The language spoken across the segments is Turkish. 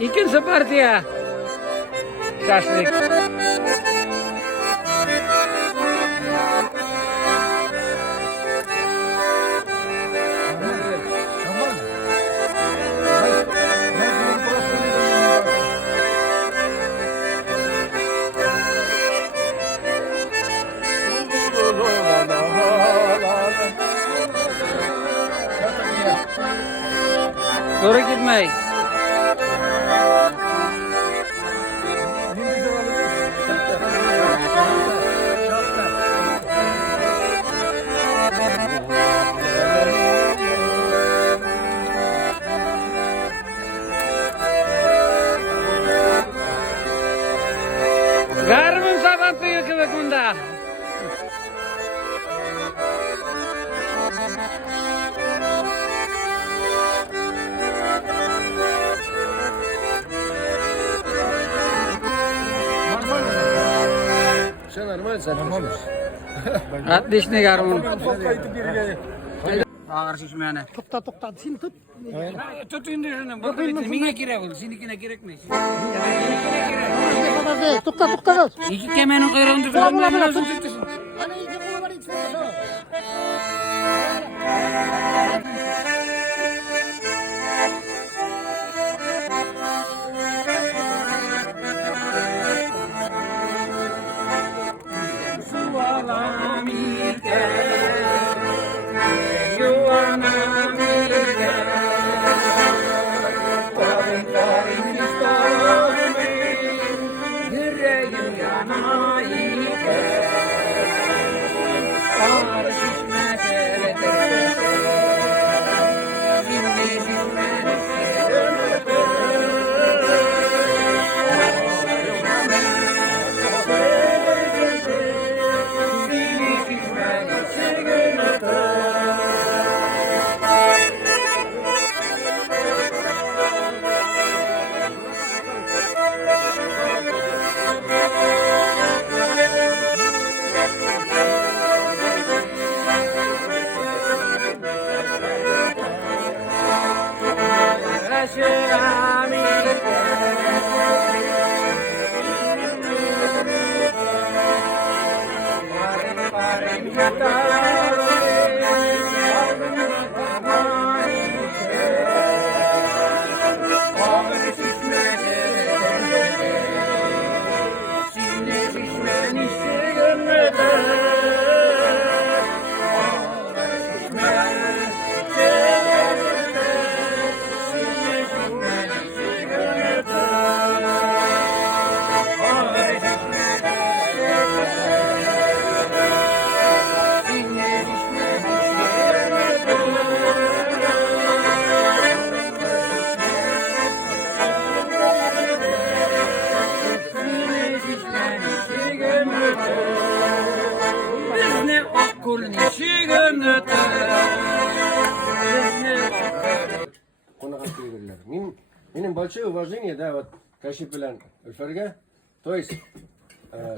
İkinci partiya. Şaşlık. Doğru gitmeyin. Garmın sabantı yıkıvık bunda. Sen normal zaten. Atlışını garmın. Ağır şişmeyene. Tokta seni tut. Tut indir şunu. Bakın mine girek ol. Sinikine gerekmeyiz. Tokta. İki kemenin kuyruğunu tutalım. Lazım tutuşun. Hani iki kolu var iki kolu. Benim большое уважение, да, вот Kaşif bilen Ülfer'e. То есть,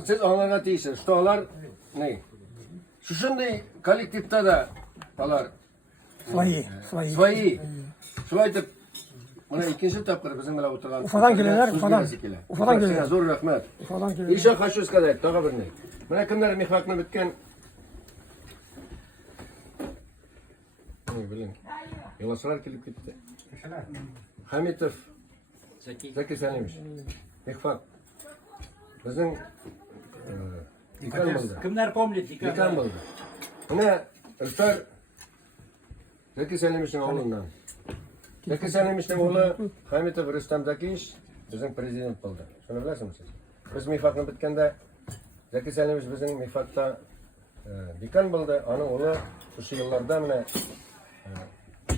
siz onlara değilsiniz. Что onlar ne? Şu şimdi kolektifte de onlar свои. Şu ayıp buna ikinci tapkır bizim bile oturan. Ufadan gelirler, Ufadan gelirler. Zor rahmet. Ufadan gelirler. İşe kaçıyoruz kadar, daha bir ne? Bana kimler mihvakına bitken ne bileyim. Yolasılar gelip gitti. Hamitov Zeki Selim'miş. Mihvak. Bizim İkan buldu. Kimler pomlit? İkan buldu. Buna Ülfer Zeki Selim'mişin oğlundan. Zeki Selim'mişin oğlu Hamitov Rüstem Zeki'yiş bizim prezident buldu. Şunu bilirsiniz siz. Biz mihvakına bitkende Zeki Selim'miş bizim mihvakta İkan buldu. Onun oğlu şu yıllarda mı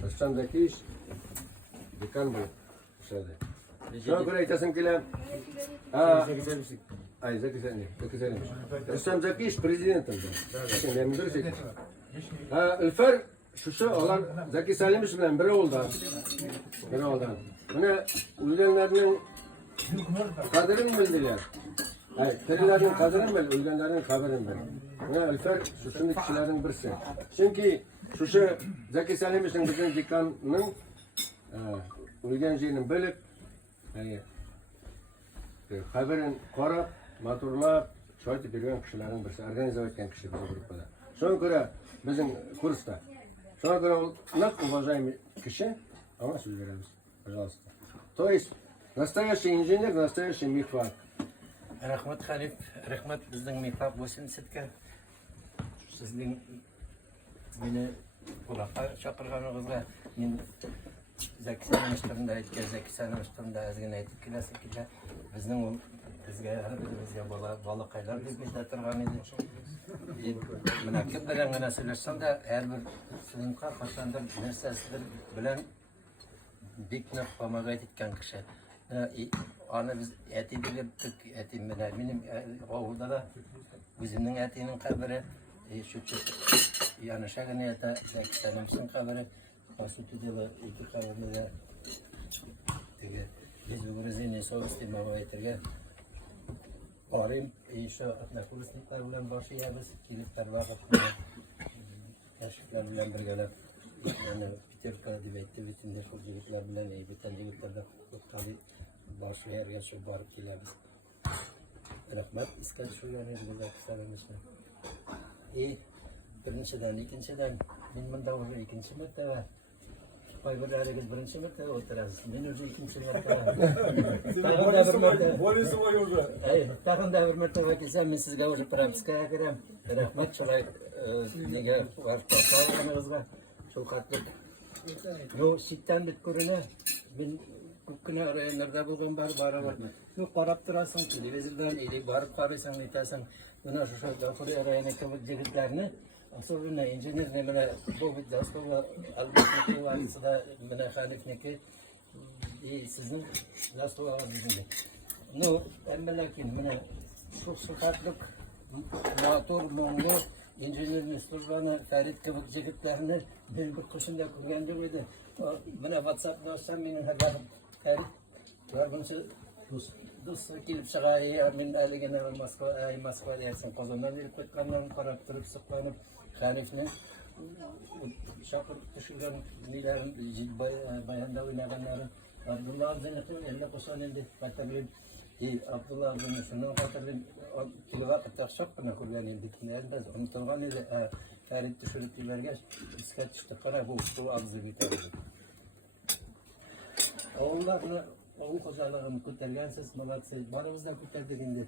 Rüstem Zeki'yiş İkan buldu. Şuna göre itasım ki ay Zeki Selim. Rüstem Zeki'yiş prezidentim. Şimdi müdür seçti. Ülfer şu olan Zeki Selim'miş bilen biri oldu. Buna uygulanlarının kadrini bildiler. Hayır, terilerin kadrini bil, uygulanların kaderini bil. Buna Ülfer şu kişilerin birisi. Çünkü şu Zeki Selim'mişin bizim dikanının uygulanacağını bilip Haberin qarab, motorlab, shoytib bergan kishilarning birisi, organizatsiya etgan kishi bu gruppada. Shunga ko'ra bizning kursda. Shunga ko'ra ular уважаемый kishi, ama so'z beramiz. Пожалуйста. То есть настоящий инженер, настоящий мехвак. Rahmat Xalif, rahmat bizning mehmon bo'lsin sizga. Sizning meni bunaqa chaqirganingizga men zakisanishtimda ozgina aytib kelasizlar. Bizga har birimizga bolaqaylar deb turgan edi. Mana kim bilan gana so'rashsam-da, har bir sinfga qachondir narsasidir bilan beknab qo'maga aytgan kishi. Ana biz etidirdik, etim bilan benim ovulda da o'zimning etining qabri shu yana shaganiyata zakisanimsin qabri Konstitutiyada iki qabrida biz Gruziya so'zli ma'muriyatiga borim shu atnakursliklar bilan boshlaymiz. Keliblar vaqt tashkilotlar bilan birgalab yana Peterka deb aytdi, bütün yigitlar bilan butun yigitlarda qali boshlayarga shu borib kelamiz. Rahmat iskan shu yoningizga qisqaramizmi? Birinchidan, ikkinchidan men bunda ikkinchi marta Paybarlarınız birinci marta o'tirasiz. Men o'zi ikkinchi marta. Bo'lisi voy o'zi. Tag'inda bir marta kelsam men sizga o'zi propiskaga kiram. Rahmat shular nega vaqtga shu qattiq. No sitdan bit ko'rina. Men ko'pkina rayonlarda bo'lgan baravar. Shu qarab turasың, televizordan borib qaraysan, aytasan, mana shu rayonga jigitlarni особенно инженер немере bu dasturlar albatta vaqtida mana Xalifniki sizning dasturlaringizni. No, lekin mana shu sifatlik motor mongo injenerni slujbani Farid kabi jigitlarni bir qo'shinda ko'rganda edi. Mana WhatsAppda olsam mening xabarim Farid yordamchi do'st kelib chiqay, men aligina Moskva dersin, Qozondan berib ketgandan qarab turib siqqanib Xalifni chaqirib tushirgan nelerim bayanda o'ynaganlari Abdullah Abduniki endi qo'shon endi xatarlab Abdullah Abduni shuni xatarlab vaqtda shoqqina ko'rgan edik. Endi unutilgan edi. Farid tushirib yuborgach iska tushdi. Qara bu og'zi bitadi. Ovullarni ovul xo'jaligini ko'targansiz, молодцы. Borimizdan ko'tardik endi.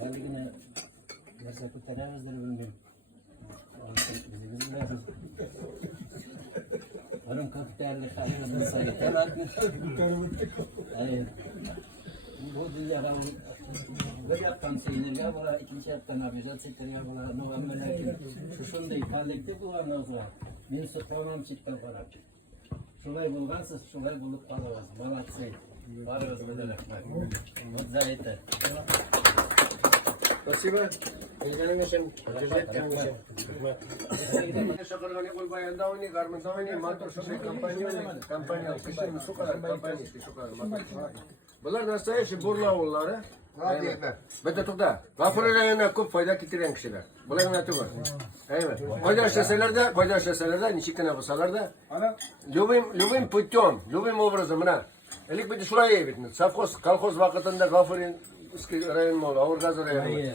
Haligina narsa ko'taramizdir bilmayman. Onun kapitalli halini sayıtalardı. Hayır. Bu dünyada bir yaktan seyirler var, ikinci yaktan abiyat sekreter var. November'deki şu şunda ifadekte bu anozlar. Ben sıklamam çıktı var. Şurayı bulgansız, şurayı bulup kalırız. Bana şey, varız böyle. Mutluyum. Спасибо. İlgilenin için, teşekkür ederim. Şakargani koy bayanda oyni, garmında oyni, motor şişe kampanya, kışın su kadar kampanya, şu kadar motor. Bunlar nastoyaşi burla oğulları. Bete tukta. Gafur rayonuna çok fayda getiren kişiler. Bunların ne var? Evet. Fayda işleseler de, nişikten yapsalar da. Любым путем, любым образом, мына. Элек бит шулай эбит. Совхоз, колхоз вакытында Гафурин район мол, Авургаз районы.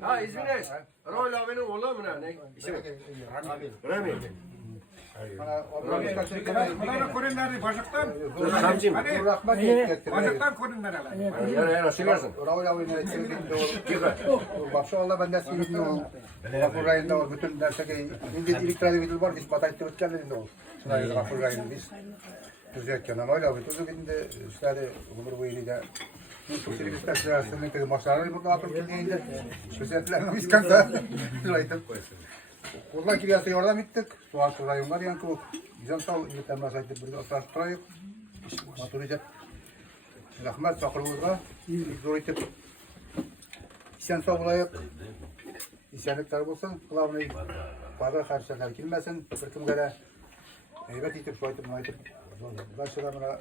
Ha İzmir'e. Rol abinin oğlu mu ne? İsmi? Rami. Bana korinleri başaktan. Samcim. Başaktan korinleri alay. Yara söylersin. Raul abinin başta ben de sildim o. Gafur rayında o bütün derseki indi elektrikli bir var biz batayı tutacağız o. Şurayı Gafur rayında biz düzeltken ama öyle bütün binde işte umur boyu da çok servisler sırasında ki maçlarını burada atıp gidince düzeltler biz kansa şurayı Oradan kiriyası yardım ettik. Suat rayonlar yankı güzel sağ yetemez aydı burada oturup durayık. Oturacak. Rahmet çakırımızda zor etip İsen sağ olayık. İsenlikler bulsun. Kulağını fazla karşılar girmesin. Bir kim göre evet etip şu ayıp mı ayıp. Başka bana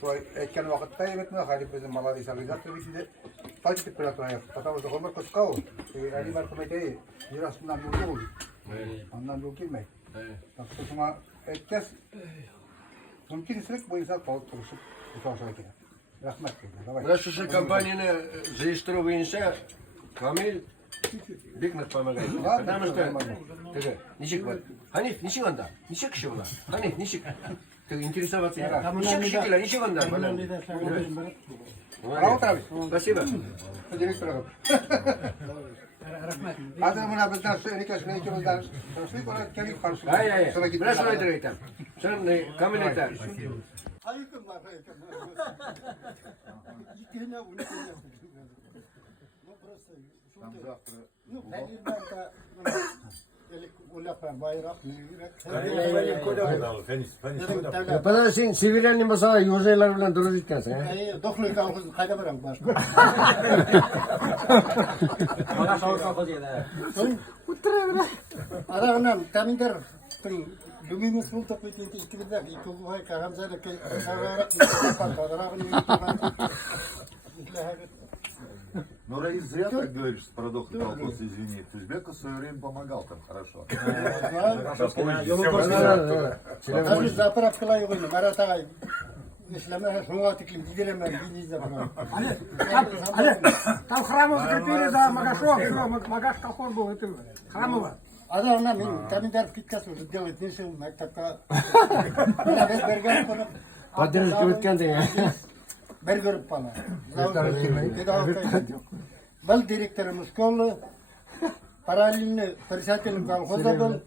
Şuay etken vakitte evet mi? Haydi bizim Maladiysa organizatör bitti de takip etip bırakmaya. Patamızda olmak kutska o. Ali merkemeteyi mirasından buldu oldu. Ondan bu girmeyi. Şuna etkes mümkün istek bu insan kalıp turuşup bu çalışana girer. Rahmet dedi. Mana shu kompaniyani жиыстыру bo'yicha Kamil Bekmet помогает. Потому что ничек вот. Hanif nичек onda? Nичек kishi ular? Hanif nичек? Интересоваться. Nичек kishilar, nичек onda? Bravo tabii. Спасибо. Direktör adam. Hadi buna bizden şu enikasını ikimizden çalıştık ona kendi karşılığı. Hayır hayır. Biraz sonra aytayım. Sen Kamil aytar. Hayırdır var hayırdır. Yine bunu Bana sen Sibiryan'ın basana yozaylar bilen durur gitkensin. Doklu kalkız kayda bırak başka. Bana sağır kalkız yedi. Adamın taminder Lumimos multa pe tinte ikimizden iki bu kaham zara ke savarak Но Раис зря так говоришь, что продохли колхоз, извини. Тузбека в свое время помогал там хорошо. Tabii zaparak yok onu. Maratay. İşleme şuna tiklim gidelim ben gidiyiz zaparak. Але, там храмов закрепили за Магашов, Магаш колхоз был, это храмово. Adamlar benim taminder kitkası сделать не сил mektepte. Bana berger konu. Padres ötken de ya. Berger bana. Bal direktörümüz kollu. Paralelini председателем колхоза был.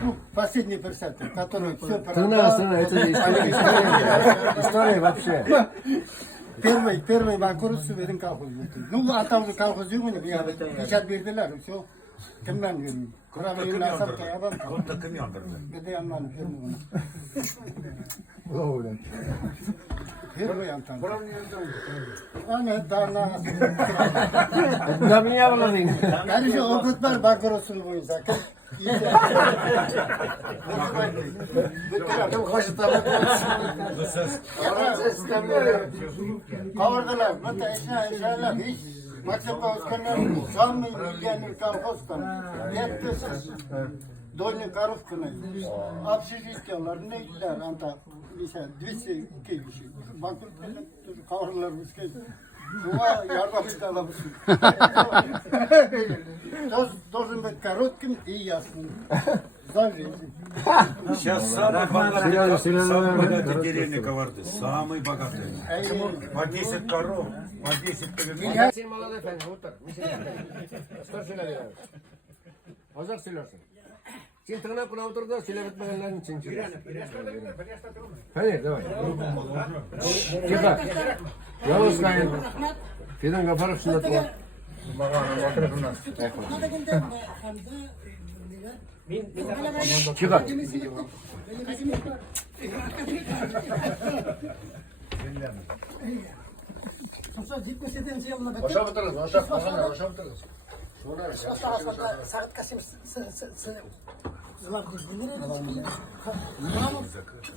Ну, последний председатель, который все Тына, это же история вообще. Первый банкротство benim колхоз. Ну, аталды колхоз yok mu? Ya, icat verdiler. Все. Kimden veriyor? Kurabiyeyi nasıl kayabam? Он документов. Gide yandan firma. Firma yandan. Ana dana. Dami yapıladın. Yani şu okutlar bankrotsun bu insan. Kavardılar. Hatta eşyalar hiç. Maçta Oscar'lar самый миллионер колхоздан. Yetkisiz. Dolny Karovkina. Общежитиялар neydiler anta. Mesela 200 kişi. Bankrot kavardılar biskey. Şuna yardım edemezsin. Должен быть коротким и ясным. Сейчас самый богатый деревня Каварды. Самый богатый. По 10 коров, по 10 телефонов. Sen молодой efendi, otur. Stor söyle. Hazır söylüyorsun. Sen tırnak buna otur da söyle bitmeyenlerin için söyle. Hadi, давай. Тихо. Yalnız kayın. Fidan Gafarov şunda tur. Tихо. Aşağı batarız, aşağı batarız. Сағат Касим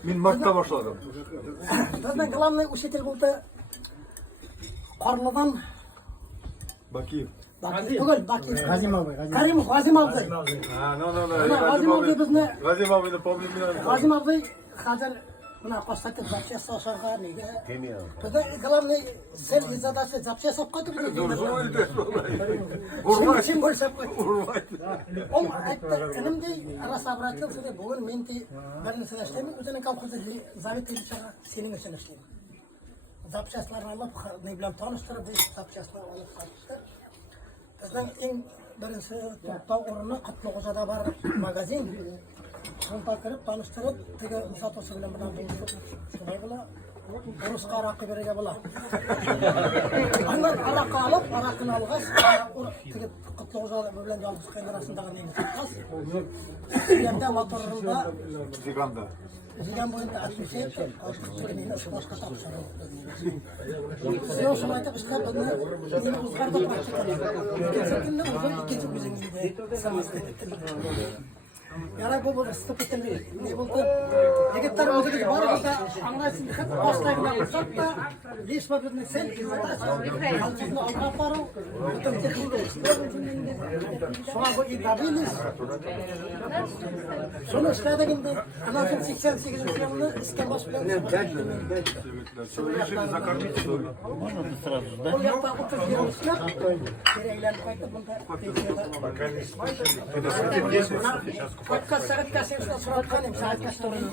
Min Mart'ta başladım. Bizden главный учитель болды Qornidan Bakayım. Түгел, Бакин. Газим abi. Каримов, Ғазим абзай. Ғазим абзай бізді Газим абайды помню. Ғазим абзай қазір мына постатып запчасть саушарға неге бізді главный цель и задача запчасть алып қайтып сен бөлсеп ол айтты інімдей рас обратился деп бүгін мен де бір нәрсе істеймін өзінің колхозда завет жұмысшыға сенің үшін істеймін запчастьларын алып не білем таныстырып запчастьлар алып қайтты біздің ең бірінші тоқтау орны Құтлықожада бар магазин сонда кіріп таныстырып теге сатушы білен мына солай бола ұрысқа арақты беруге бола андан арақты алып арақыны алғаш теге Құтлықожа білен жалғыз қайын арасындағы нені сатқас енді моторында Гиганда. Зиган бойында атмосфера башқа тапсырды. Сен соны айтып іште бұны ұзғарды практиканы. Екіншісінде ұзын екінші өзіңізде самастырды. Яра бұл істі бітімде не болды? жігіттер өзіңіз барыңызда аңғайсыз бастайында болсақ та еш бабында сәл халқымызды алға апару бүтін соңғы и добились соны істедігінде анау 88 жылы іске баспен бұл жақта ұтып жеріміздер керегіленіп қайтып бұнда подкаст сағат кәсемісіне сұратқан едім сағат кәсемісіне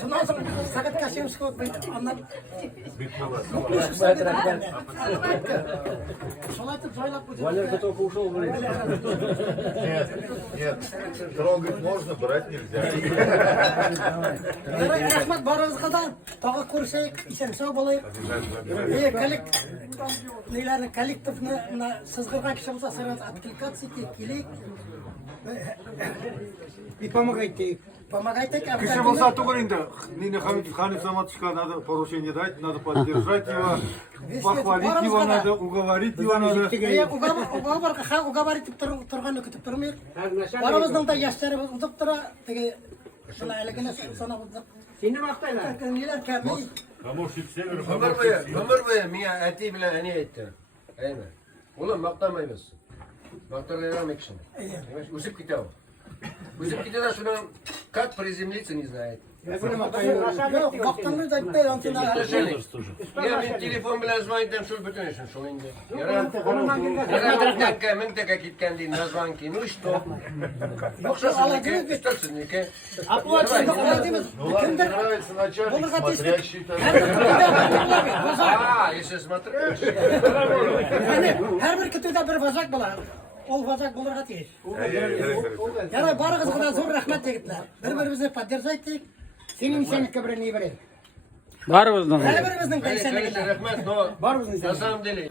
сонан соң сағат кәсеміске өтпейді анан солай айтып жайлап Валерка только ушел, блин. Нет, трогать можно, брать нельзя. рахмат барыңызға да тағы көрісейік есен сау болайық нелердің коллективні мына сызғырған кіші болса сразу откликаться келейік И помогайте. помогайте Кіші болса тугар енді Ханиф Саматовичка надо поручение дать, надо поддержать его, похвалить его надо, уговорить его надо. уговорить тұрғанды күтіп тұрмайық барымыздың да ястарымыз ұзып тұра теге мына әлігіне санауызды Seni maqtaylar. нелер кәмей Ömür boyu Mia eti bilen hani etti. Aynen. Oğlum maqtamaymiz. Maqtarlayalım ekşini. Uzip gidiyor. Uzip gidiyor da şunu как приземлиться не знает. вақтыңыз айтпай Я мен телефон bilen звониттен шул бүтін үшін шул енді. Мен тәкә кеткен дейін на звонки. Ну и что? Оқшасынікі, үстірсінікі. Нравится начальник, смотрящий там. Если смотришь. әрбір күтуде бір вазак болады ол вазак болырға тиіс яғни барыңызға да зор рахмат жігітлер бір бірімізді поддержать дейік сенің исенлікке бір не берейік Барыбыздың. әрбіріміздің де исенлігіне Рахмет, но на самом деле.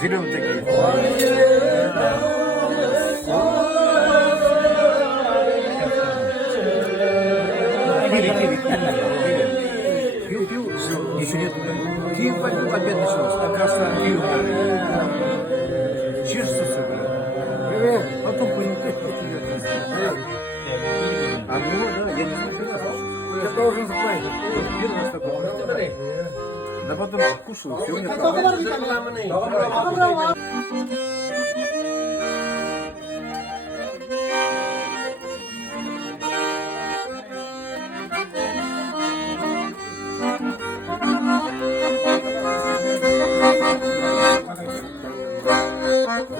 Зеленые такие. Пил, все, ничего нет. Киев опять началось. Оказывается, Киев. Чешется все, блин. Потом понимаете, а ну да, я не знаю, что это. Я должен заплатить. Первый раз такой. Да потом кушаю, все у меня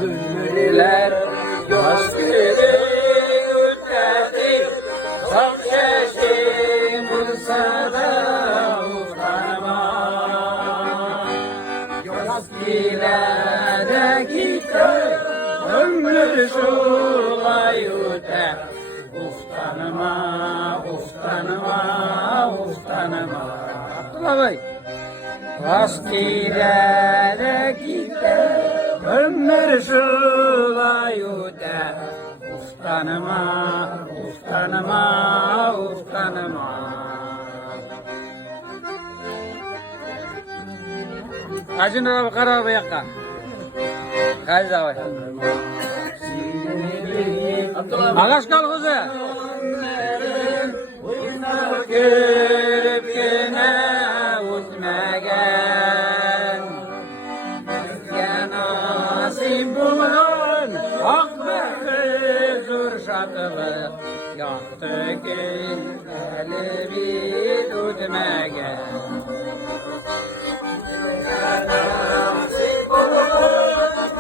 Ömürler başkırı ötedi, son şeşi bulsa da utanma. Yolazgilere gitti, ömrü şulay öte. Uftanma, uftanma, uftanma. Abdullah Eskilere gitti, ömür şulay öte. Uftanma, uftanma, uftanma. Acın araba kara yakka. Kaç davay. Ağaç kalkızı. Görüp yine utmagan. Nasip bulun ak bir zur şatılık. Yaktı günleri bir utmagan. Nasip bulun ak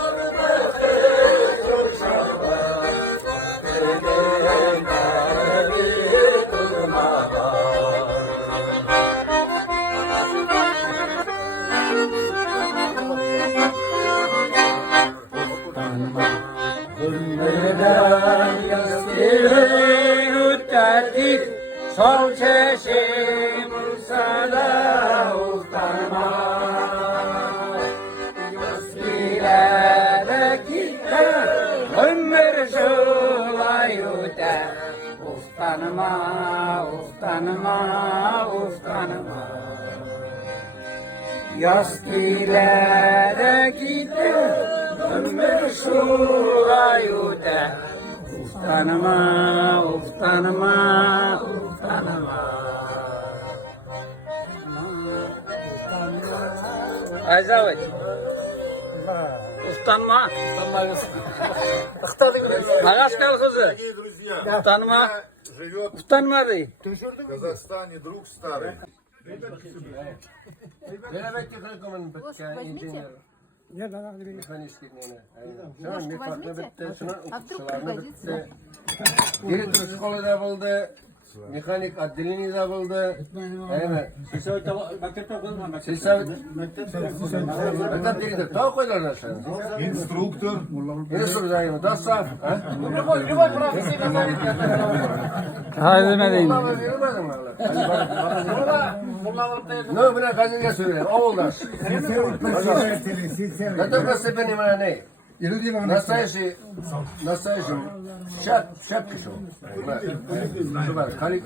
bir zur şatılık. Sol çeşim sana ustanma Yoskilere gider ömür şulay öter Ustanma, ustanma, ustanma Yoskilere gider ömür şulay öter Ustanma, ustanma, ustanma. Azavit. Ustanma. Ağaç kalkızı. Дорогие друзья, Ustanma. живет Ustanma değil. в Казахстане друг старый. Belebekli kırıkımın bitken incinir. Mekanistik nene. Şuan mekatını bitti, şuan ukuşlarını bitti. Direktör şkolu da buldu. Mekanik adilini de buldu. Evet. Sesavit. Mektep direktör. Tağı koydular aşağı. Инструктор. Instruktör zayıfı. Da saf. Haydi medeyim. Ne buna gazeteye söyle. Oğuldaş. Zaten burası benim ne? Nastaşım. Şap kişi o. Süper. Kalik.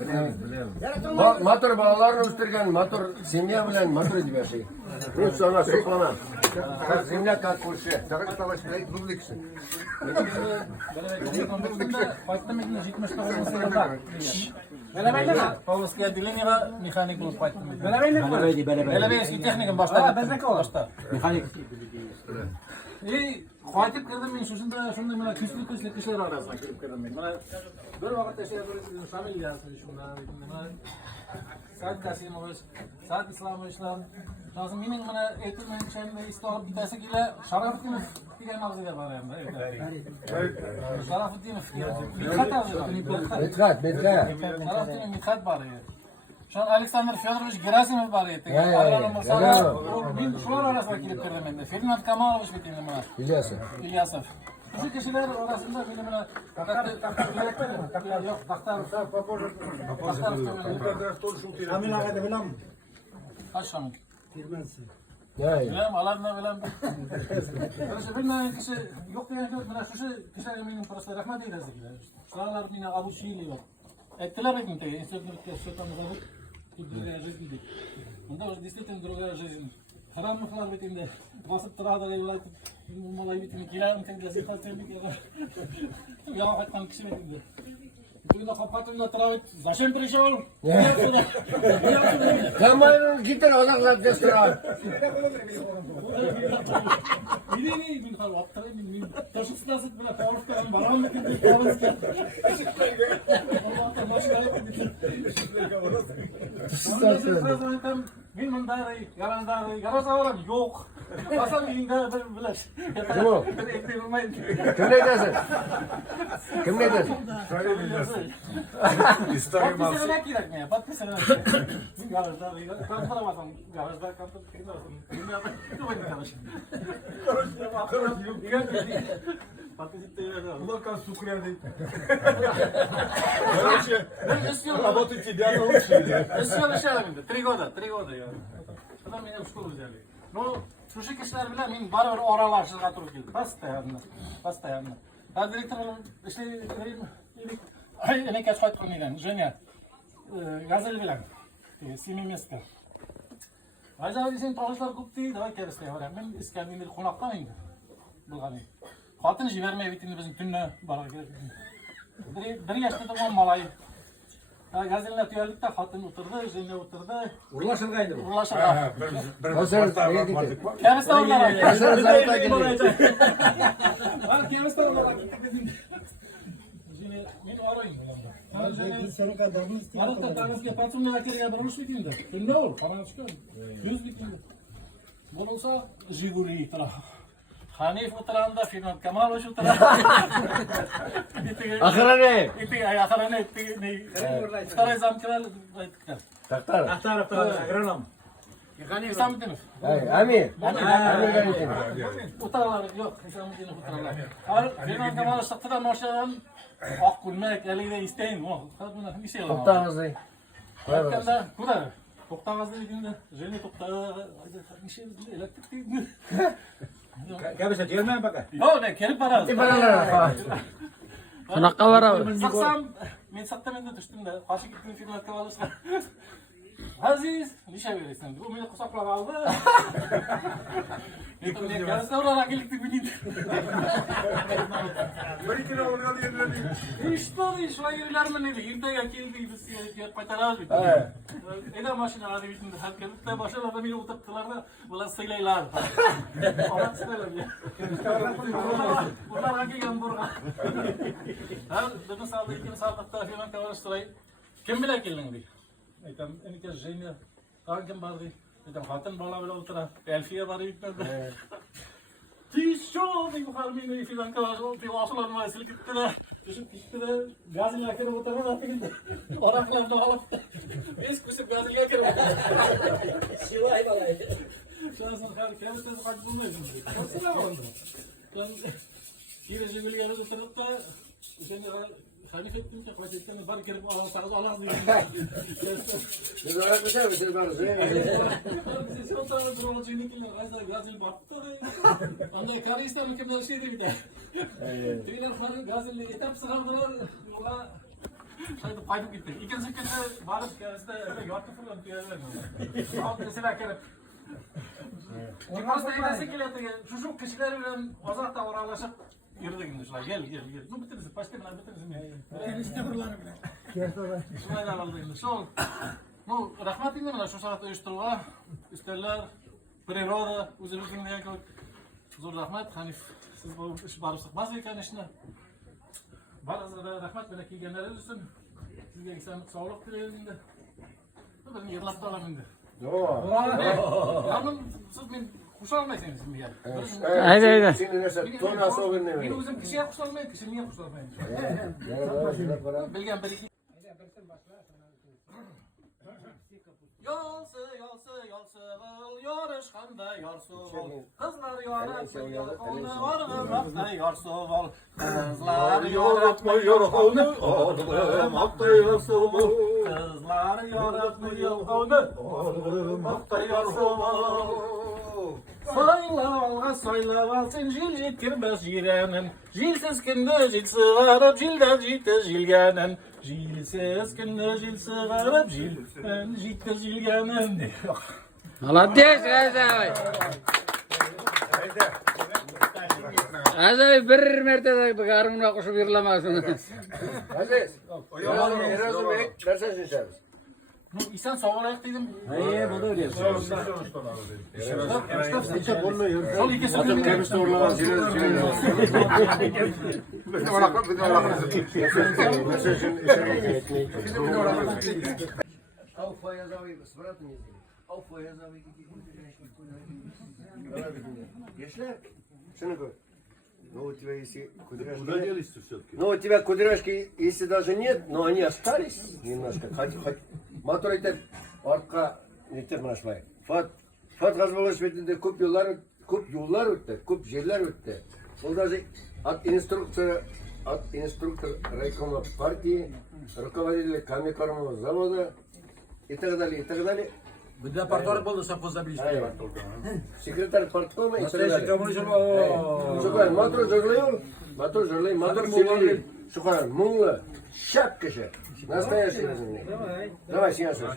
Motor bağlarını üstürgen, motor simya bilen motor gibi şey. Rus sana soklama. Simya kat kurşu. Çakak talaş bile dubliksin. Polskiya Diliniga mexanik bo'lib qaytdim. Belabeyskiy texnikum boshqa. Mexanik. Qaytib kirdim men shunda mana kuchli ishlar orasiga kirib kirdim men. Mana bir vaqtda familiyasi shunda nima Said Kasimovich, Said Islamovich, lazım mening mana aytmoqchimni istohib bittasi kela Sharafutdinov degan mavzuga boraman. Sharafutdinov Mithat. Sharafutdinov Mithat bor edi. Şu an Aleksandr Fyodorovich Gerasimov bor edi. Men shular orasiga kirib kirdim endi. Ferdinand Kamalovich bitim mana. İlyasov. Şu kişiler orasında benim mana yok Amin ağada bilen mi? Aşağımak. Bilen alarmla bilen. Burası bir tane kişi yok diye bana şu kişiler benim parası rahmet eylesin. Şuralar yine Abu Şiili yok. Ettiler benim de. İnsanlıkta şutamıza bak. Другая жизнь видит. Он даже действительно другая жизнь. Харам махлар бит инде. Басып турады айлар. Малай бит инде килам тенде сихат бит инде. Я хаттан киши бит инде. Буйна хапатында турабыт. Зачем пришел? Kamayın gitar odaklanıp destur. Билени бин хал аптырай мин ташыстасып мына тавыштан барам бит инде. Аллахта машкалып бит. Men bunday yarazavaram yo'q. Asal uyingda bir bilash. Kim o? Kim ne dersin? Kim ne dersin? İstayım alsın. Подписывать kerak men, подписывать. Men garajda, kameramasam, garajda kamera kirmasam. Кулакан сукряный. Короче, Работать тебя научили. Еще 3 года я. Потом меня в школу взяли. Ну, shu kishlar bilan men baribir oralashishga to'g'ri keldi. Постоянно. Ha direktor ishlayveraymi? Elekach qaytib qolmagan. Женя. Gazel bilan. Семиместка. Ajab desang toshlar ko'p deydi, davay kerak istayapman. Men Iskandiniyada qo'noqqa endi. Bo'lgani. Xotin jibermay bitindi bizim tunni baraga. Bir yaşda turgan malay. Gazelni tuyallikda xotin o'tirdi, jilla o'tirdi. Urlashilgaydi. Urlashilgan. Hasan neydi? Kamistavlar. Hasan zaten geldi. Kamistavlar. Men arayayım bularga. Marata tanasiga patrulga kerak bo'lishligimda. Shunda ol, qarashga. 100 bitindi. Bo'lsa, Jiguli taraf. Hanif o'tiranda, Firmat Kamolov o'tiranda. Akhirane. Akhirane Staray zamkral aytdilar. Taktar. Agronom. Isamidinov. Amin. O'tiralar, yo'q, Isamidinov o'tiralar. Firmat Kamolov chiqdilar mashinadan oq kulmak, aligida istayin. Buni ish qilamiz. To'xtag'izing. Aytganda, ko'rar. To'xtag'izligingda, jeni to'xtadi. Ish elektrik deydi. Gapisa kelmay baqa. Yo'q, kelib boramiz. Shunaqa boramiz. Saqsam, men saqtamenda tushdimda, qoshib ketdim Firmatga olishga. Aziz, nishaverasan. U meni quchoqlab oldi. Men gazetlar akildik bilindi. Bir kilo olgan yerlerdi. İşlerimi neydi? Ertaga keldik biz qaytaramiz bitdi. Eda mashinalarni bitdi. Har kelibdi, boshqalar meni o'tiribdilar-da, bular saylaylar. Olat saylaylar. Ular kelgan burga. Ha, buni salda ikki soatda Firmat Kamolov kim bilan kelding? Aytam, enike Jenya, kim bor deydi. Aytam, xotin bola bilan o'tiradi. Elfiya bor edi. Tişo, bir harmini filan kavaşlar, bir asılan maalesef gittiler. Düşüp gittiler. Gazi'ye akırıp oturma da gitti. Oraklar da alıp. Biz kusip Gazi'ye akırıp oturma. Şivay balay. Şansın kendisi kaç bulmayız. Nasıl da oldu? Ben bir Jiguli yanında oturup da şimdi Hanif ettim ki kaç ettiğini bar kerip alırsanız alırız diye. Biz olarak bir şey mi? Siz varız. Siz o zaman prolojinin ki Gazi'yi baktı. Anda karıysa mükemmel şeydi bir de. Tüyler falan Gazi'yle etap sıkardılar. Ola şeyde paydık gitti. İkinci günde varıp kendisi de yattı falan tüyerler. Alt mesela kerip. Aslında edesi geliyordu. Şu kişiler bilen uzakta oralaşıp yürüdük şuna gel. Bu bitirsin. Başka bir bitirsin. İstihbarlar bile. Şuna da aldı. Sol. Ну, rahmatli mana shu soatda uyushtiruvga, üsteller, priroda, o'zimizning degan zo'r rahmat. Hanif, siz bu ish borib chiqmas ekan ishni. Ba'zida rahmat bilan kelganlaringiz uchun sizga sog'lik tilaymiz endi. Bizni yig'lab olaman endi. Yo'q. Siz men xushalmaysiz menga. Haydi. Seni narsa to'na so'g'inni. Men o'zim kishiga xushalmayman, kishi menga xushalmaydi. Bilgan bir ikki Yolsu, yorishganda yorsuvol. Qizlar yoratma, yorg'imoqda yorsuvol. Qizlar yoratma, yorg'imoqda yorsuvol. Qizlar yoratma, yorg'imoqda yorsuvol. Soylab olsin jil yetkirmas jiranim. Jilsiz kunda jil sig'arib, jildan jiyta jilganim. Jilsiz kunda jil sig'arib, jildan jiyta jilganim. Молодец, Azoy. Azoy bir marta garmuna qo'shib yig'lamasin. Aziz. Erazim ek narsa sizamiz. Ну, isan sog'layaq dedim. Bunu öyleysin. Necha bo'lmaydi. Sol ikki so'm. Kemiste o'rlagan Шunu год. Но у тебя если кудряшки... Куда делись все-таки? Ну, у тебя кудряшки, если даже нет, но они остались немножко. Хоть мотор это артқа нетер машмай. Фат газболыш бетінде көп юллар өтті, көп жерлер өтті. Ол даже от инструктор райкома партии, руководитель камикормового завода и так далее, и так далее. Bizda partor bo'ldi, совхозda bilishdi. Секретарь парткома и так далее. Kommunizm Motor жырлайын, motor сүйрейін. Шұқар, мұңлы, Şak kişi. Nastoящий разумный. Давай, сен söz.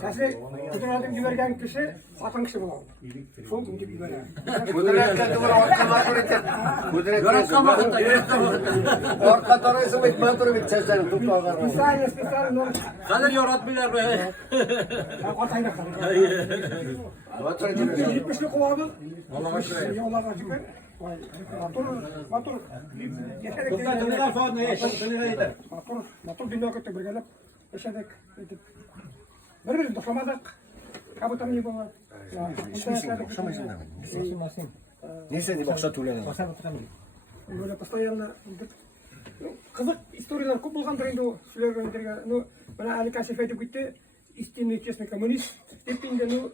Сәсе Құдырәтім жіберген кіші сатан кіші болады. Сол күнде жіберген. Kudret'e kıvır orta motor eter. Orta tarayısın bit motoru bit seslerini tuttu ağır. Специально. Қазір yoratmıyorlar be. Қотайнақ. Motor eter. 70'li kulağını. Yollarına çıkar. Motor. Motor dünya kötü bir gelip. Yaşadık. Bir doşamadık. Kabutam iyi baba. Neyse ne baksa tuğlanır. Böyle постоянно қызық историялар көп болғандар енді сөйлегендерге ну мына Али Кашев айтып кетті истинный честный коммунист деп енді ну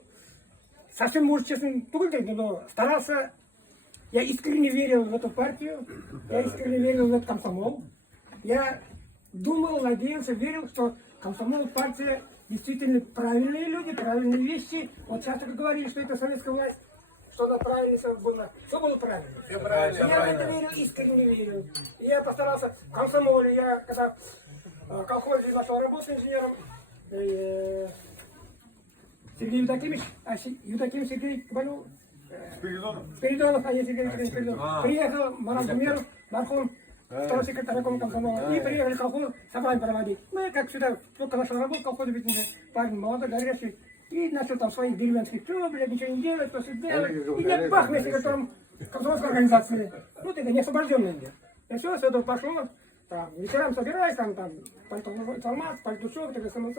совсем может честный түгел дейді но старался. Я искренне верил в эту партию, я искренне верил в этот комсомол. Я думал, надеялся, верил, что комсомол, партия действительно правильные люди, правильные вещи. Вот сейчас только говорили, что это советская власть, что она правильно все было. Все было правильно. Я в это верил, искренне верил. И я постарался в комсомоле, я когда в колхозе начал работать инженером, Сергей Евдокимович, Евдокимович Сергей Кабанов, Спиридонов, а не Сергей Спиридонов. Приехал Марат Гумеров, мархум, второй секретарь райкома комсомола. И приехали в колхоз собрание проводить. Мы, как всегда, только начал работать в колхозе, ведь парень молодой, горячий. И начал там своих деревенских, что, блядь, ничего не делать, что делать. И мне бахнул секретарем комсомольской организации. Ну, это не освобожденный мне. И все, с этого пошло. Там, вечерам собираюсь, там, информация, пальтушок, ТГСМС.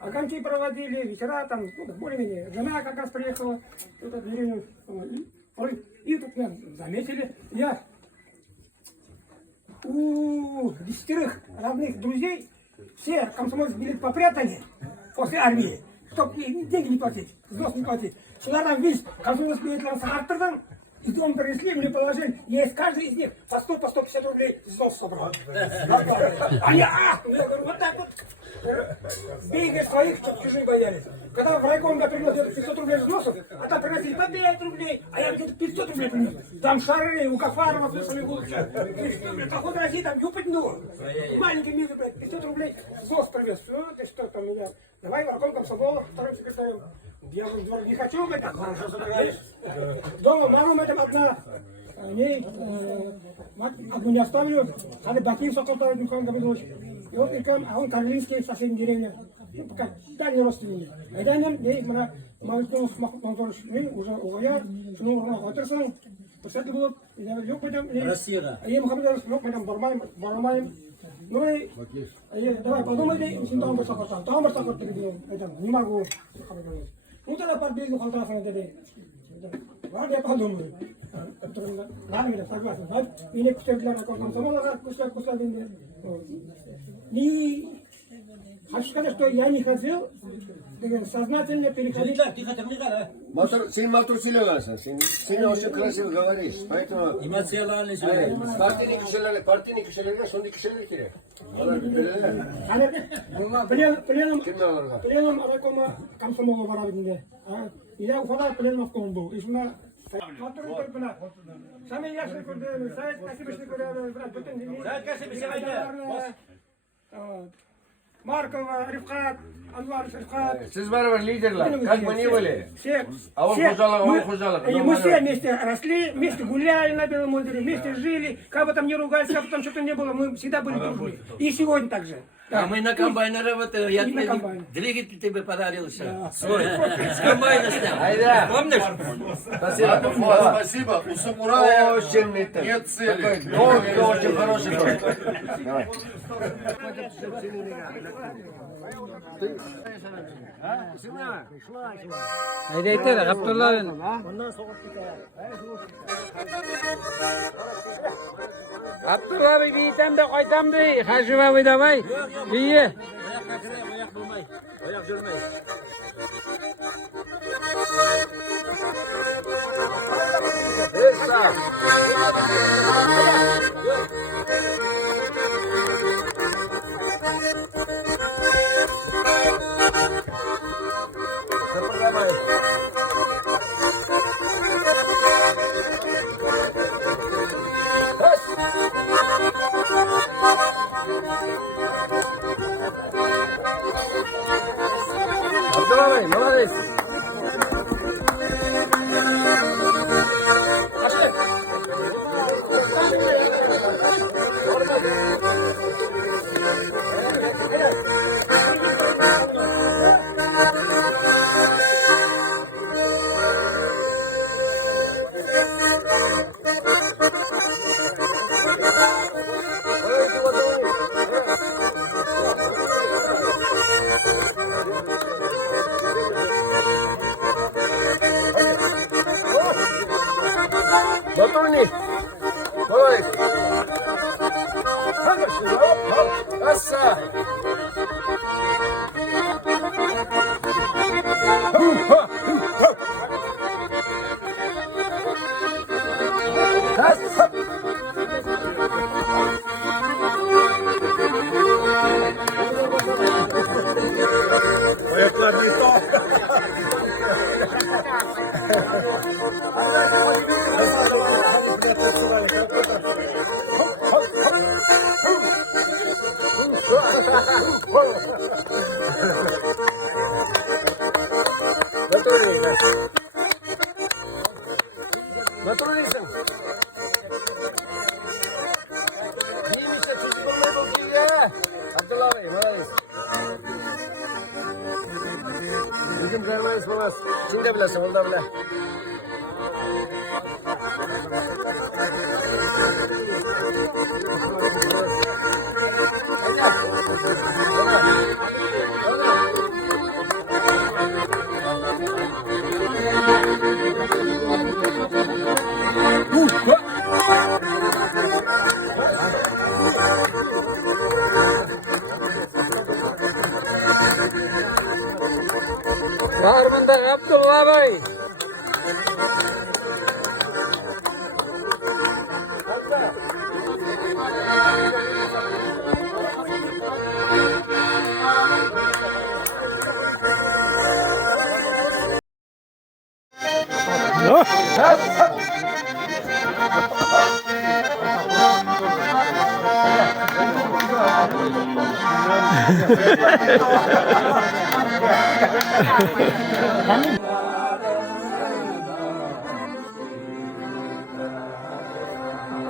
Огоньки проводили, вечера там, ну, более-менее. Жена как раз приехала в эту деревню. И тут меня заметили. Я у 10 родных друзей все комсомольцы билет попрятали после армии, чтобы деньги не платить, взнос не платить. Сюда там весь комсомольский билет сахартырдан, и дом принесли, мне положили. Я из каждой из них по 100, по 150 рублей взнос собрал. А я говорю, вот так вот. Бей своих, чтобы чужие боялись. Когда в райком я принес где-то 500 рублей взносов, а там приносили по 5 рублей, а я где-то 500 рублей принес. Там шары, у Кафарова слышали лучше. Поход России там юпотнул. Маленький мизер, 500 рублей взнос привез. Все, ты что там меня? Давай в райком комсомола, вторым секретарем. Я говорю, не хочу, блядь, так, что собираешь? Дома мамам этом одна. Ней одну не оставлю. Хали Бакиев Соколтович Михаил Габидович. И вот а он Карлинский, соседняя деревня. Ну, пока дальний родственник. А дальним, ей, Маликов Махмутович, уже увоя, шunu урмақ отырсын. Посетли было, я yok пойдем. Россия. А я Мухаммедович, yok пойдем, бармайым. Ну и, давай подумай, сен тағы бір сақыртам. Тағы бір сақырт деп не могу. Ну тогда подбегу халдасына деді. Ладно, я подумаю. Ладно, согласен. Или күштерділер комсомолға, күштер деді. И хочу сказать, что я не хотел сознательно переходить. Мотор, сен мотор силен сен очень красиво говоришь, поэтому... Эмоциональный Партийный кишелерге сондай кишелер керек. Пленум райкома комсомола барады дейді. Я уфада пленумовком был. И шуна... Сами яшны көрдім, Сайт Касибишны көрдім, бүтін... Сайт Касибишны қайда? Маркова, Рифкат, Анвар, Рифкат. Siz beraber liderler, как бы ни были. Все. А он хужалок. И мы все вместе росли, вместе гуляли на Белом озере, вместе жили. Как бы там ни ругались, как бы там что-то не было, мы всегда были дружны. И сегодня так же. А мы на комбайне работали, я тебе двигатель тебе подарил сейчас. Свой. С комбайна снял. Айда. Помнишь? Спасибо. Спасибо. У самурая нет цели. Долгий, очень хороший дом. Давай. Haydi yeter, Abdullah ben. Abdullah bir yiğitem de koytam de, Hacı abi de vay. İyi. Ayak görmeyin. Yes. emas. Sen de bilesin, onu da bile. Var bunda Abdullah Bey.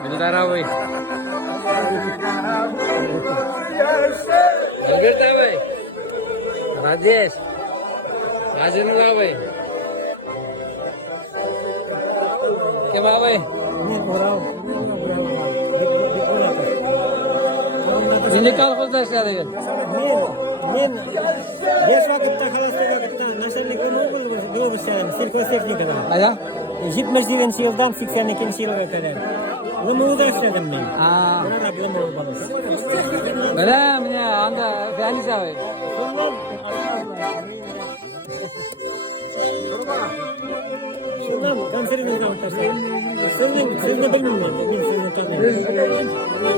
Bentar abi. Bentar abi. Rajesh. Rajanu abi. Kim abi? Ini kalkul taşlar ya. Men besh vaqtda xalosga vaqtda nashrlikka bo'lib ishladim. Sirkosexnikada. Aya? 79-yildan 82-yilga qadar. Limuvda ishladim men. Bilam ya, anda Feliz abi. Shundan konsertga o'tdim. Sizni bilmayman. Men sizni taniyman.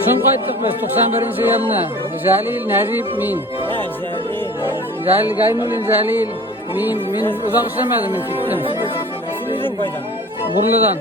So'ng qaytdik biz 91-yilni. Jalil Najib men. Jalil Gaynulin Jalil men uzoq ishlamadim, men ketdim. Sizning qo'ydan. Burlidan.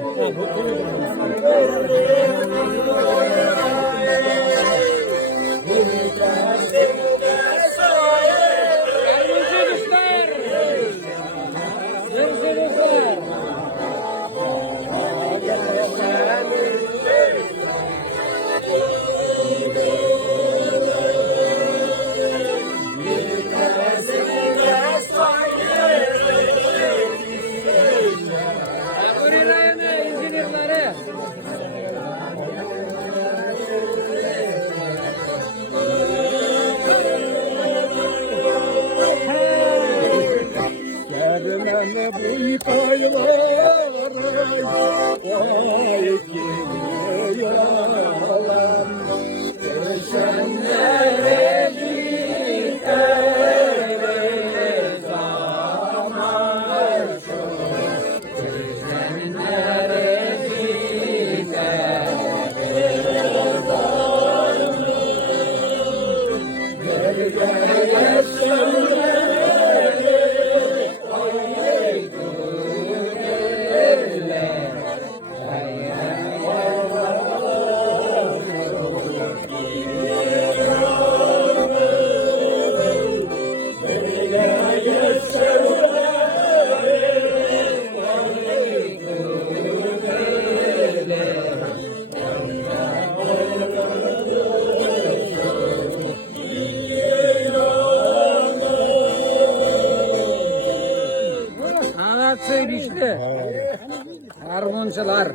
Harmonchilar.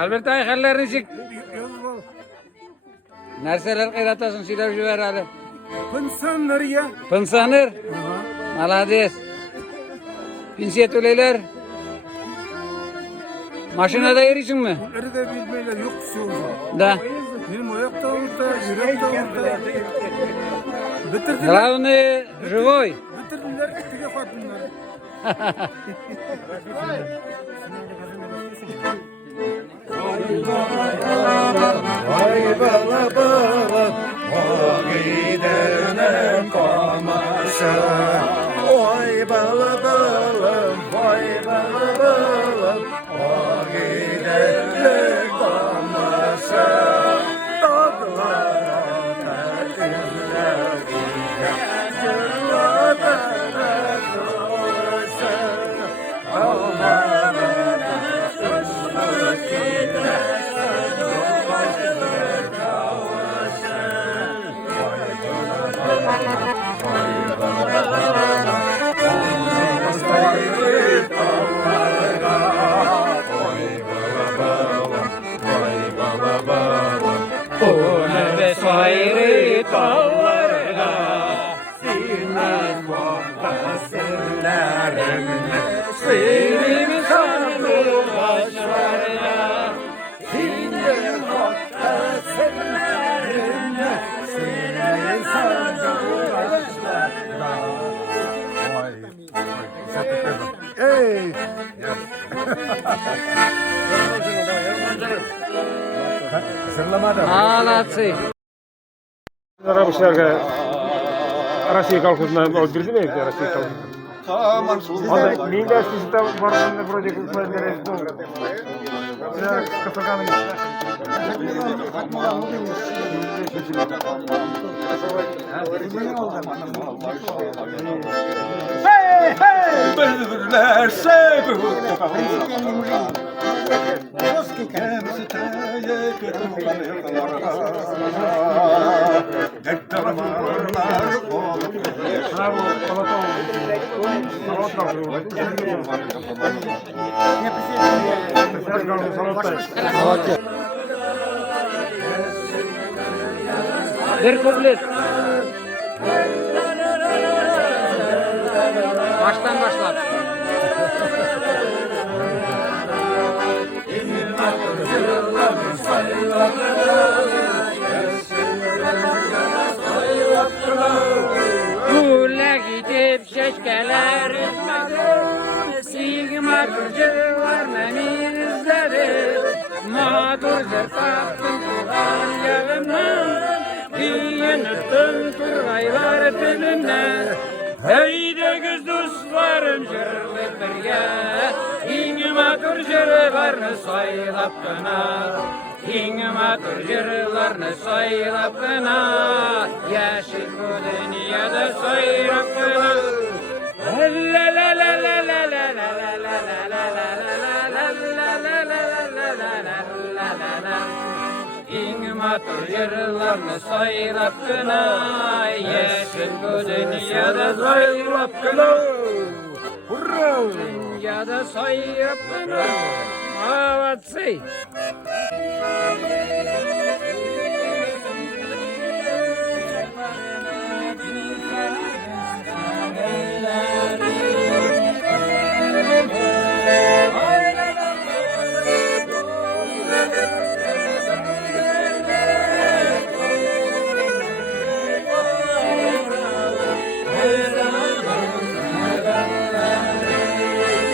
Albert ay xallarini chek. Narsalar qayratasin, silab yuboradi. Pensionerga. Pensioner? Malades. Pensiya to'laylar. Mashinada erishingmi? Erida bilmaylar, yo'q so'zim. Da. Benim oyoqda o'rta, yurakda o'rta. Bitirdilar. Главный живой. Bitirdilar, ikkiga xotinlar. Vay bala bala, vay kalmasa. Vay bala bala, vay bala bala, vay kalmasa. Dağlara tatlılarıyla, yıllara koşsa. Aman, Onu vesaire dallarına silmez muhtasırlarımla Sivrim sandım başlarına silmez muhtasırlarımla Sivrim sandım başlarına Ey! Sırlamadım. Ağlatsı. Arabuşlarga Россия колхозuna öldürdü mü Россия колхozuna? Tamam. Onda mingda sizde varmanın proje kurmayları ya kafakanın Hey hey bülbüller sebu Bir kuplet. Baştan başlat. Kule gidip şeşkeler üzmedi, sigma turcular memin izledi, madur zırtaktın tuğan yağından, giyinirdim turgaylar tülünden. Heyde göz dostlarım jırlık birge, ingima turcularını saylap gına. İngima turcularını saylap gına, yaşıl bu dünyada sayrap gına. La la la la la la la la la la la la la. İngima turcularını saylap gına, yaşıl bu dünyada sayrap gına. Dünyada sayrap gına. Avatsi.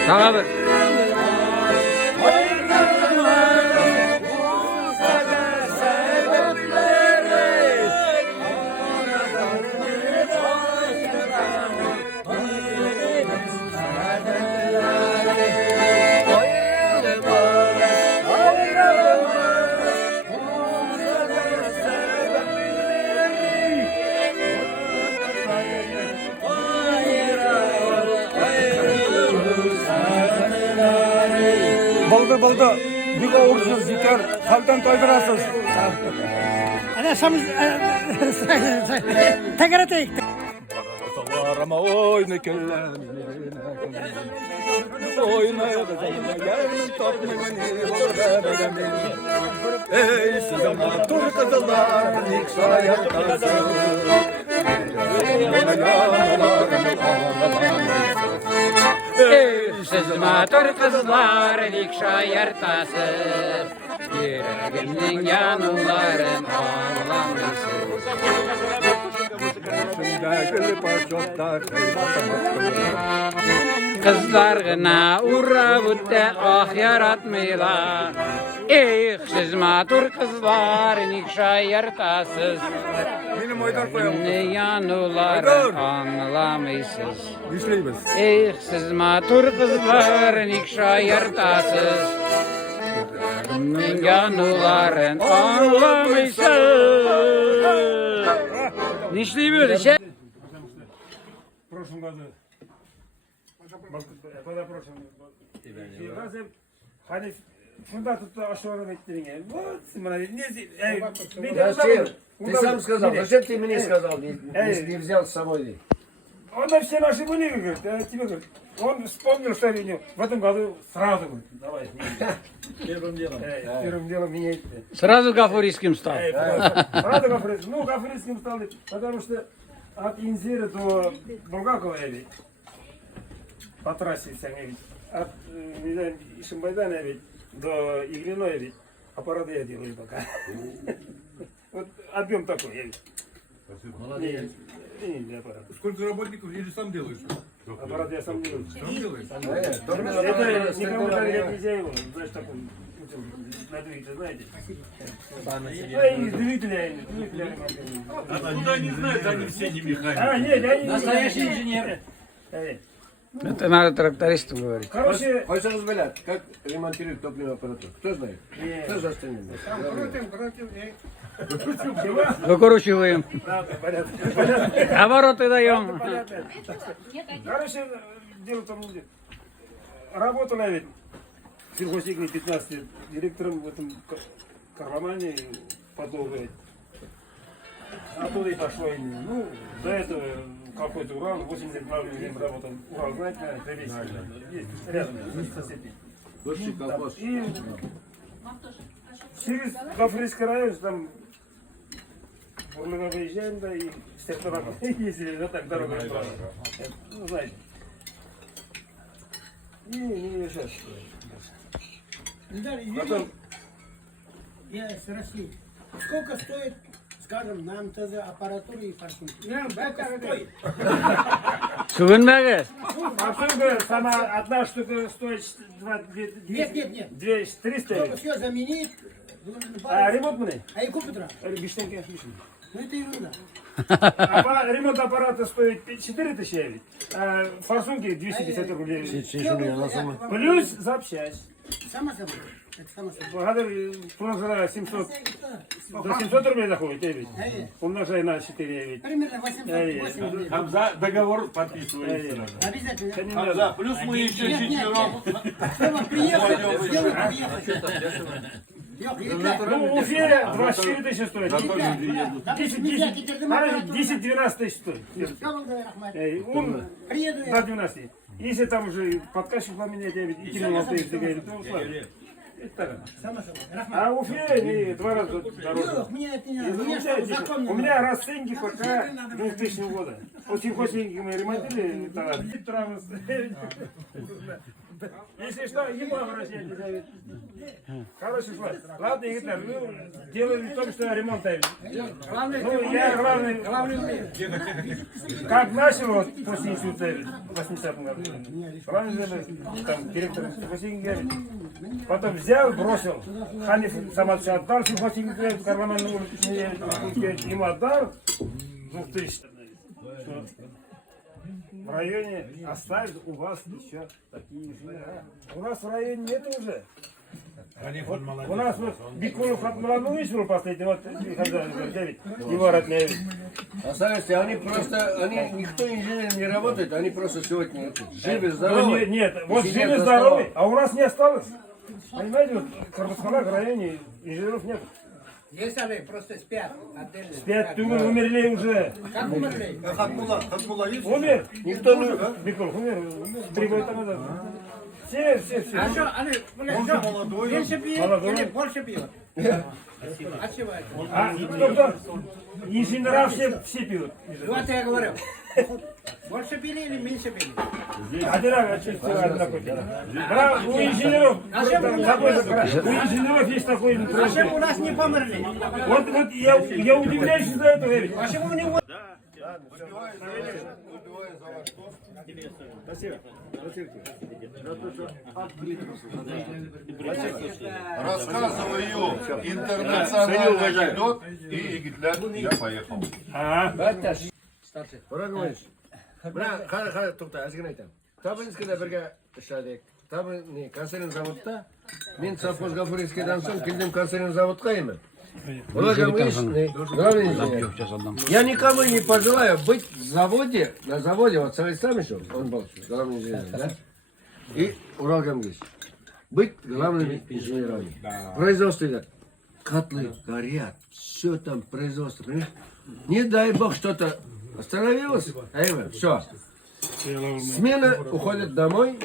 Tamam. Balda bir kavursunuz yeter. Halden toydurasız. Ana şamız tekrar tek. Ama oyna kellerim. Oyna gelin topmayın ey sizama tur kızlar niksa yaktansın. Siz matör kızlar likşa yartasız, yüreğimden yanılarım ağlamışsınız. Kızlar gına uğravup da ah yaratmıyorlar. Ey siz matör kızlar likşa yartasız, yüreğimden yanılarım ağlamışsınız. Ey siz matör kızlar likşa yartasız, yüreğimden yanılarım ağlamışsınız. Nişli böyle şey. В прошлом году. Позапрошлом. Hani şunda tuttu aşağıda bekleyin. Вот, смотри, Ты сам сказал, зачем ты мне сказал, не взял с собой? Он все наши были, говорит, а тебе, говорит, он вспомнил, что в этом году сразу, говорит, давай, первым делом меняй. Сразу гафурийским стал. Сразу гафурийским. Ну, гафурийским стал, потому что от Инзира до Булгакова, ведь, по трассе, ведь, от Ишимбайдана, ведь, до Иглиной, ведь, аппараты я делаю пока. Вот объем такой, я ведь. Молодец. Не аппарат. Сколько работников или сам делаешь? Аппарат я сам делаю. Сам делаешь? Это никому доверять нельзя его. Знаешь, такой на двигатель, знаете? И двигателя Откуда они знают, они все не механики. А, нет, они Настоящий инженер. Это надо трактористу говорить. Короче, Хочешь взглянуть, как ремонтируют топливную аппаратуру? Кто знает? Кто за остальным? Выкручиваем. понятно. Обороты даем. Короче, дело в том, работал я ведь в сельхозтехнике 15 лет директором в этом Карламане подолгой. Оттуда и пошло. Ну, до этого какой-то Урал, 8 лет главным работал. Урал, знаете, это весь есть рядом, соседи. И через Гафрийский район, там мы выезжаем, да, и с тех пор ездили, да, так дорога справа. Ну, знаете. Не сейчас. Потом, Я с России. Сколько стоит, скажем, на МТЗ аппаратура и форсунки? Сколько стоит? Сугунбегі. форсунка сама одна штука стоит Нет. 300. Все заменить. А ремонт мне? А и купит раз. Биштенки. Ну это ерунда. Ремонт аппарата стоит 4000, а форсунки 250 рублей. Плюс запчасть. Само собой. Это само собой. Благодарю, прошлый 700, до 700 рублей заходит, я ведь. Умножай на 4, ведь. Примерно 800 рублей. Там за договор подписывается. Обязательно. Да, плюс мы еще четвером. Чтобы приехать, сделать приехать. Ну, в Уфе 24 тысячи стоит. 10-12 тысяч стоит. Он до 12. Если там уже подкачку поменять, я ведь и кинул остается, говорит, то ладно. А в Уфе 2 раза дороже. У меня расценки пока 2000 года. Вот сельхозтехники мы ремонтировали, тогда если что, ему обращайтесь. Хороший слайд. Ладно, Игорь, ну, дело в том, что ремонт. Ну, я главный, как начал вот после института в 80-м году. Главный, там, директор сельхозтехники, потом взял, бросил. Ханиф сам отдал сельхозтехники, Карламан на улице, ему отдал 2000. В районе оставят у вас еще такие же. У нас в районе нет уже. У нас вот Бикулов Хатмаланович был последний, вот его родные. Оставьте, они просто, никто инженером не работает, они просто сегодня живы, здоровы. Нет, вот живы, здоровы, а у нас не осталось. Понимаете, вот в Карбасханах в районе инженеров нет. Есть они, просто спят отдельно. Спят, умерли уже. Как умерли? Хатмула есть? Умер? Никто не... Бикулов умер 3 года тому назад. Все. А что, они, Он же молодой. меньше пьют или больше пьют? От чего это? А кто? Инженера все пьют. Вот я говорю. Больше пили или меньше пили? Одинаково, у инженеров, у инженеров есть такой... А чем у нас не померли? Вот я удивляюсь за это. Почему не вот? Рассказываю интернациональный анекдот и Гитлер, я поехал. Мұрагымыз, мына тоқта, әзген айтам. Табынскіде бірге ішадек. Табын консервный заводта, мен совхоз Гафурийскийдан соң келдім консервный заводқа ема. Мұрагымыз, главный инженер. Я никому не пожелаю быть на заводе, вот Савель Самишев, он был главный инженер, да? И Уралгамгис. Быть главными инженерами. Производство идет. Котлы горят, все там производство, понимаешь? Не дай бог что-то Остановилась? Все. Смена уходит домой.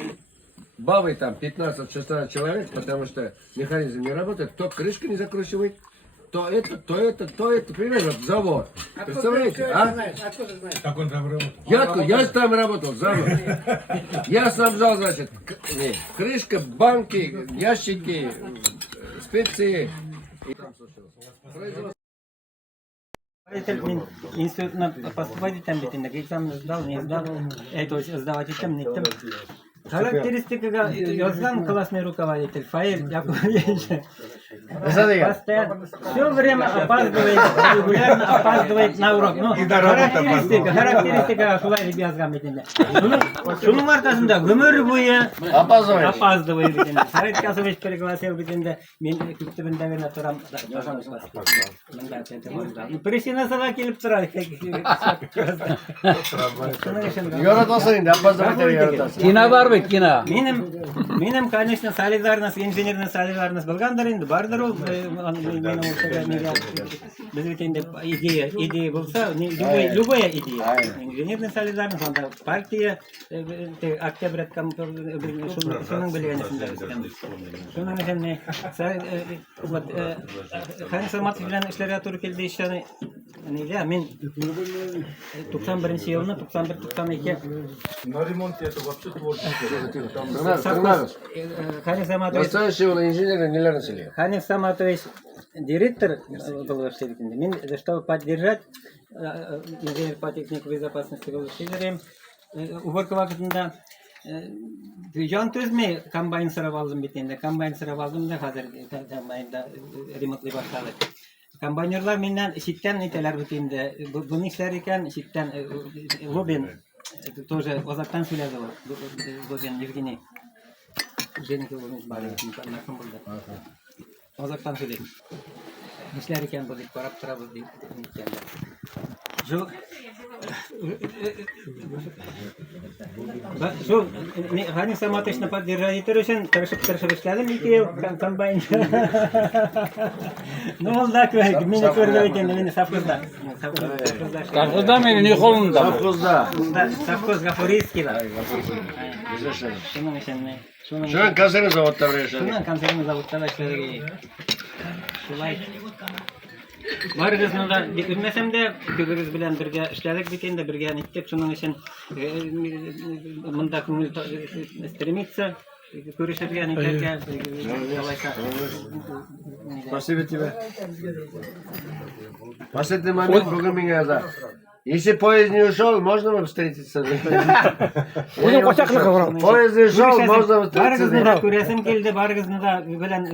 Бабы там 15-16 человек, потому что механизм не работает. Кто крышку не закручивает, то это. Понимаешь, вот завод. Представляете, а? Так он там работал. Я там работал, завод. Я снабжал, значит, крышка, банки, ящики, специи. Мен институтына поступать етем бетінде экзамен сдал, не сдал, то есть сдавать етем, не етем. Характеристикаға yazgan классный руководитель Фаил Яковлевич. Постоянно, все время опаздывает, регулярно опаздывает на урок. Ну, характеристикаға шулай деп yazgan бетінде. Шунun арқасында өмір бойы опаздывает бетінде. Сарит Касович пригласил бетінде. Мен күттібінде мен тұрам. Причина сала келіп тұрады. Яратасың енді, опаздывать яратасың. Kina var mı kina? Менің, конечно, солидарность, инженерный солидарность болғандар енді бардыр ол. Менің біз бетінде идея болса, любая идея. Инженерный солидарность, онда партия, октябрь шуның білгенісінде. Шуның үшін Хани Саматов білен ішлерге туры келді ішені. Мен 91 жылына, 91-92 На ремонте это вообще творчество. Хани Саматович Настоящий инженер нелер населения. Хани Саматович директор был в Шеликине. Мен, чтобы поддержать инженер по технике безопасности был в Шеликине, уборка вакытында жан төзмей комбайн сұрап алдым бетінде. Комбайн сұрап алдым да қазір комбайнда ремонтлай баштады. Комбайнерлар менен шиттен нетелер бетінде. Бұны ішлер екен шиттен Лобин тоже озаттан сөйледі ол. Лобин Евгений. Женеке Лобин бар. Нарком болды. Озаттан сөйледі. Ішлер екен бұл барап тұрабыз дейді. Şu hani Саматовичны поддержать етер үшін тырышып эшләдем 2 ел комбайн. Ну ол да мені көрді екен, мені совхозда. Совхозда мені не қолында. Совхоз Гафурийский бар. Şunun konserni zavodda yaşadı. Şunun konserni zavodda yaşadı. Şulay. Барыгызны да bilmesem de көбегез белән бергә эшләдек бит инде, бергә иттек. Шуның өчен монда күңел стремится күрешергә нитәргә. Спасибо тебе. Последний момент бүгін мені yazar. Если поезд не ушел, можно вам встретиться? Поезд не ушел, можно вам встретиться? Барыгызны да күрәсем килде, барыгызны да белән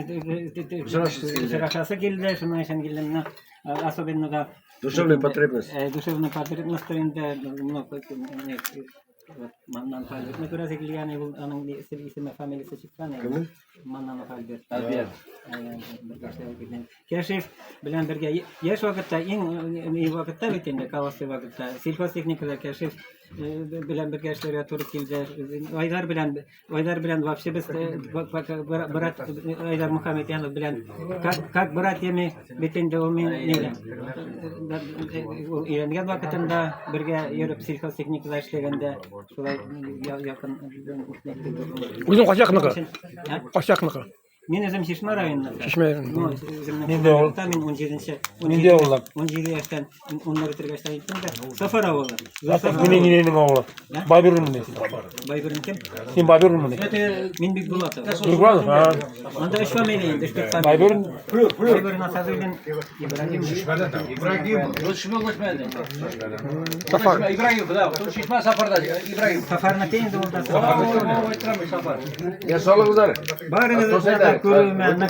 шырашасы килде, шуның өчен килдем. Особенно да Душевная потребность. Душевная потребность инде Маннан Фальберт. Күрәсе килгән ул аның исеме, фамилиясе чыккан. Маннан Фальберт. Кешев белән бергә яшь вакытта, иң вакытта бит инде, колоссий вакытта, сельхозтехникада Кешев белән бергә эшләргә туры килде. Айдар белән вообще без брат Айдар Мөхәммәтянов белән как братьями бит инде ул мен өйрәнгән вакытында бергә йөреп сельхозтехникада эшләгәндә шулай якын. Үзең кайчакныкы? Мен өзім Шишма районында. Шишма районында. Мен 17 яштан уннары тиргәштән иттем дә. Сафар авылы. Нинең авылы? Байбөрмүн. Байбөрүн кем? Син Байбөрмүн. Мен Бикбулатов. Бикбулатов. Анда 3 фамилия инде, 5 фамилия. Байбөрүн. Байбөрүн Асадуллин Ибрагим. Ибрагим. Ул шуны белмәде. Сафар. Ибрагим, да. Ул Шишма Сафарда. Ибрагим. Сафарны тенде ул да. Сафар. Я солыңыздар. Барыгыз да күрүмән.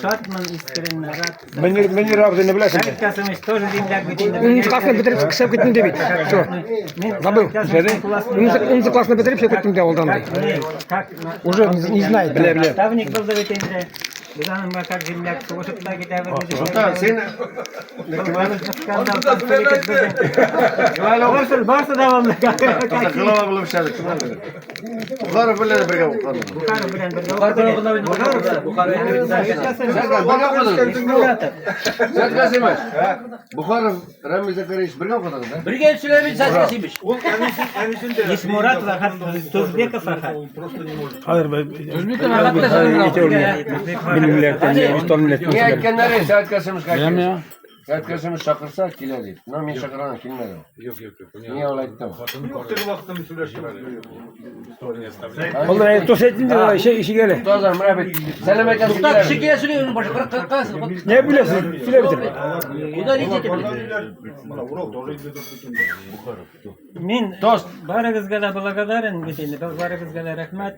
Шатман искренне рад. Мені рабзыны беләсең. Касымыч тоже димләр бит инде. 10 классны бетереп кисеп киттем дебит. Что? Забыл. Он классно бетереп киттем дә алдан. Уже не знает, белә. Наставник был бит инде. Biz anın bakar dinlek soğuşup da gidelim. Sultan sen ne kimani? Varsa devamlı. Kılama bulmuşlar kimani? Bukhara bilen birga Bukhara. Bukhara bilen birga. Sen kasımış. Bukhara Ramiz Akariş birga okudu. Birga Süleyman Saskasıymış. Is Murat var. Tuzbekov var. Hayır ben. Özbek'ten hatta sanırım. Benim milletten İstanbul milletten. Niye ekkenleri Saat Kasımış Bilmem kaçıyor? ya. Saat Kasımış şakırsa kiledi. Ne min şakıran kilmedi. Yok. Niye öyle ettim? Yok dedi vaktim süreçte. Vallahi tosetin de şey işi gele. Tozan mürabit. Selam eken Muhtar şekiye sürüyorsun başı kırık kalsın. Ne biliyorsun? File bitir. Bu da rica Men Dost. barigizga bulagadarın bitende. Barigizga rahmat.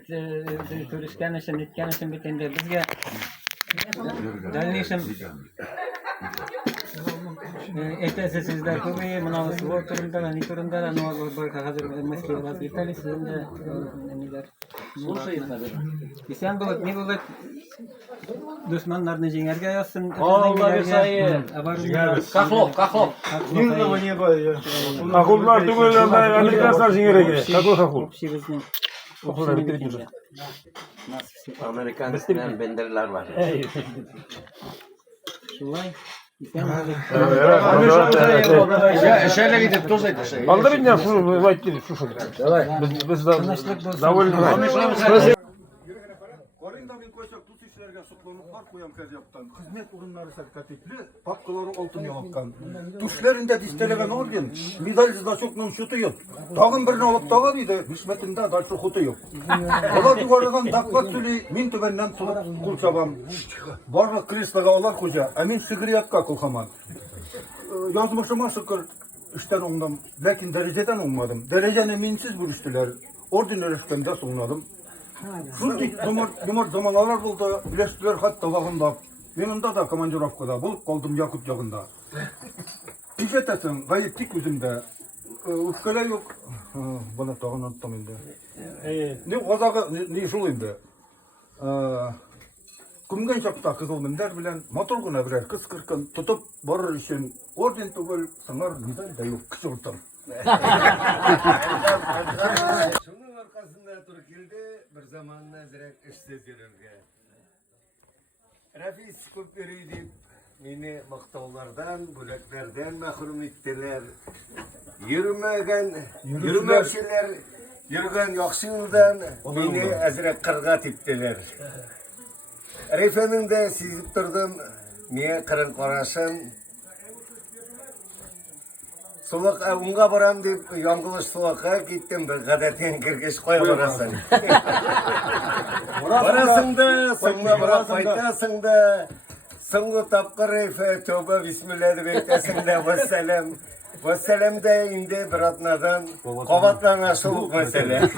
Ko'rishgan uchun, netgan uchun bitende. Bizga dalnishim Etesi sizler ko'payib, mana sport turida, ne turida, hozir Moskva vaziyatali sizda nimalar. Isen bo'lib, ne bo'lib dushmanlarni jengarga yozsin. Allohga sayın. Kahlop. Akıllar tugullar Amerikalılar jingere. Kakul. Bizning Okullar bitirdik. Amerikan benderler var. Şulay. Şöyle gidip toz et. Aldı binden şu vayt dedi şu. Biz davul. Korinda men koysak tut işlerge soklanıp var koyam yaptan. Hizmet urunları serkatikli, papkaları altın yolakkan. Tuşlarında distelegen olgen, midalisi da çok nun şutu yok. Dağın birini alıp dağa biydi, hizmetinde karşı kutu yok. Ola duvarıdan daklat süli, min tübenden kul çabam. Barlık kristaga olar koca, emin sigiriyakka kulkaman. Yazmışıma sıkır, işten ondan, lakin dereceden olmadım. Dereceni minsiz bürüştüler, ordiner işlemde sonunadım. Şunday dumar zamanlar buldu, bileştiler hatta vağında. Yanında da komandirovkada bulup kaldım Yakut yağında. İfetesin gayetlik yüzümde. Ufkele yok. Bana tağın anlattım indi. Ne ozağı ne şul indi. Kumgen çapta kızıl minder bilen motorguna birer kız kırkın tutup barır için orden tugul sanar midal da yok kıçırtım. Şunun arkasında Türkiye'de bir zamanla zirek işsiz yürürge. Rafis Kuperi deyip beni maktavlardan, büleklerden mahrum ettiler. Yürümekçiler, yürügen yakşı yoldan beni ezrek kırgat ettiler. Refe'nin de sizip durdum, niye kırın karasın. Sulak unga baram deyip yangılış sulaka gittim bir gadetten kirgeç koya barasın. Barasın da, sonuna bırak faytasın da, songu tapkır Refe, tövbe bismillah de beklesin de, vesselam. Vesselam de indi bir atnadan, kovatlarına soğuk mesele.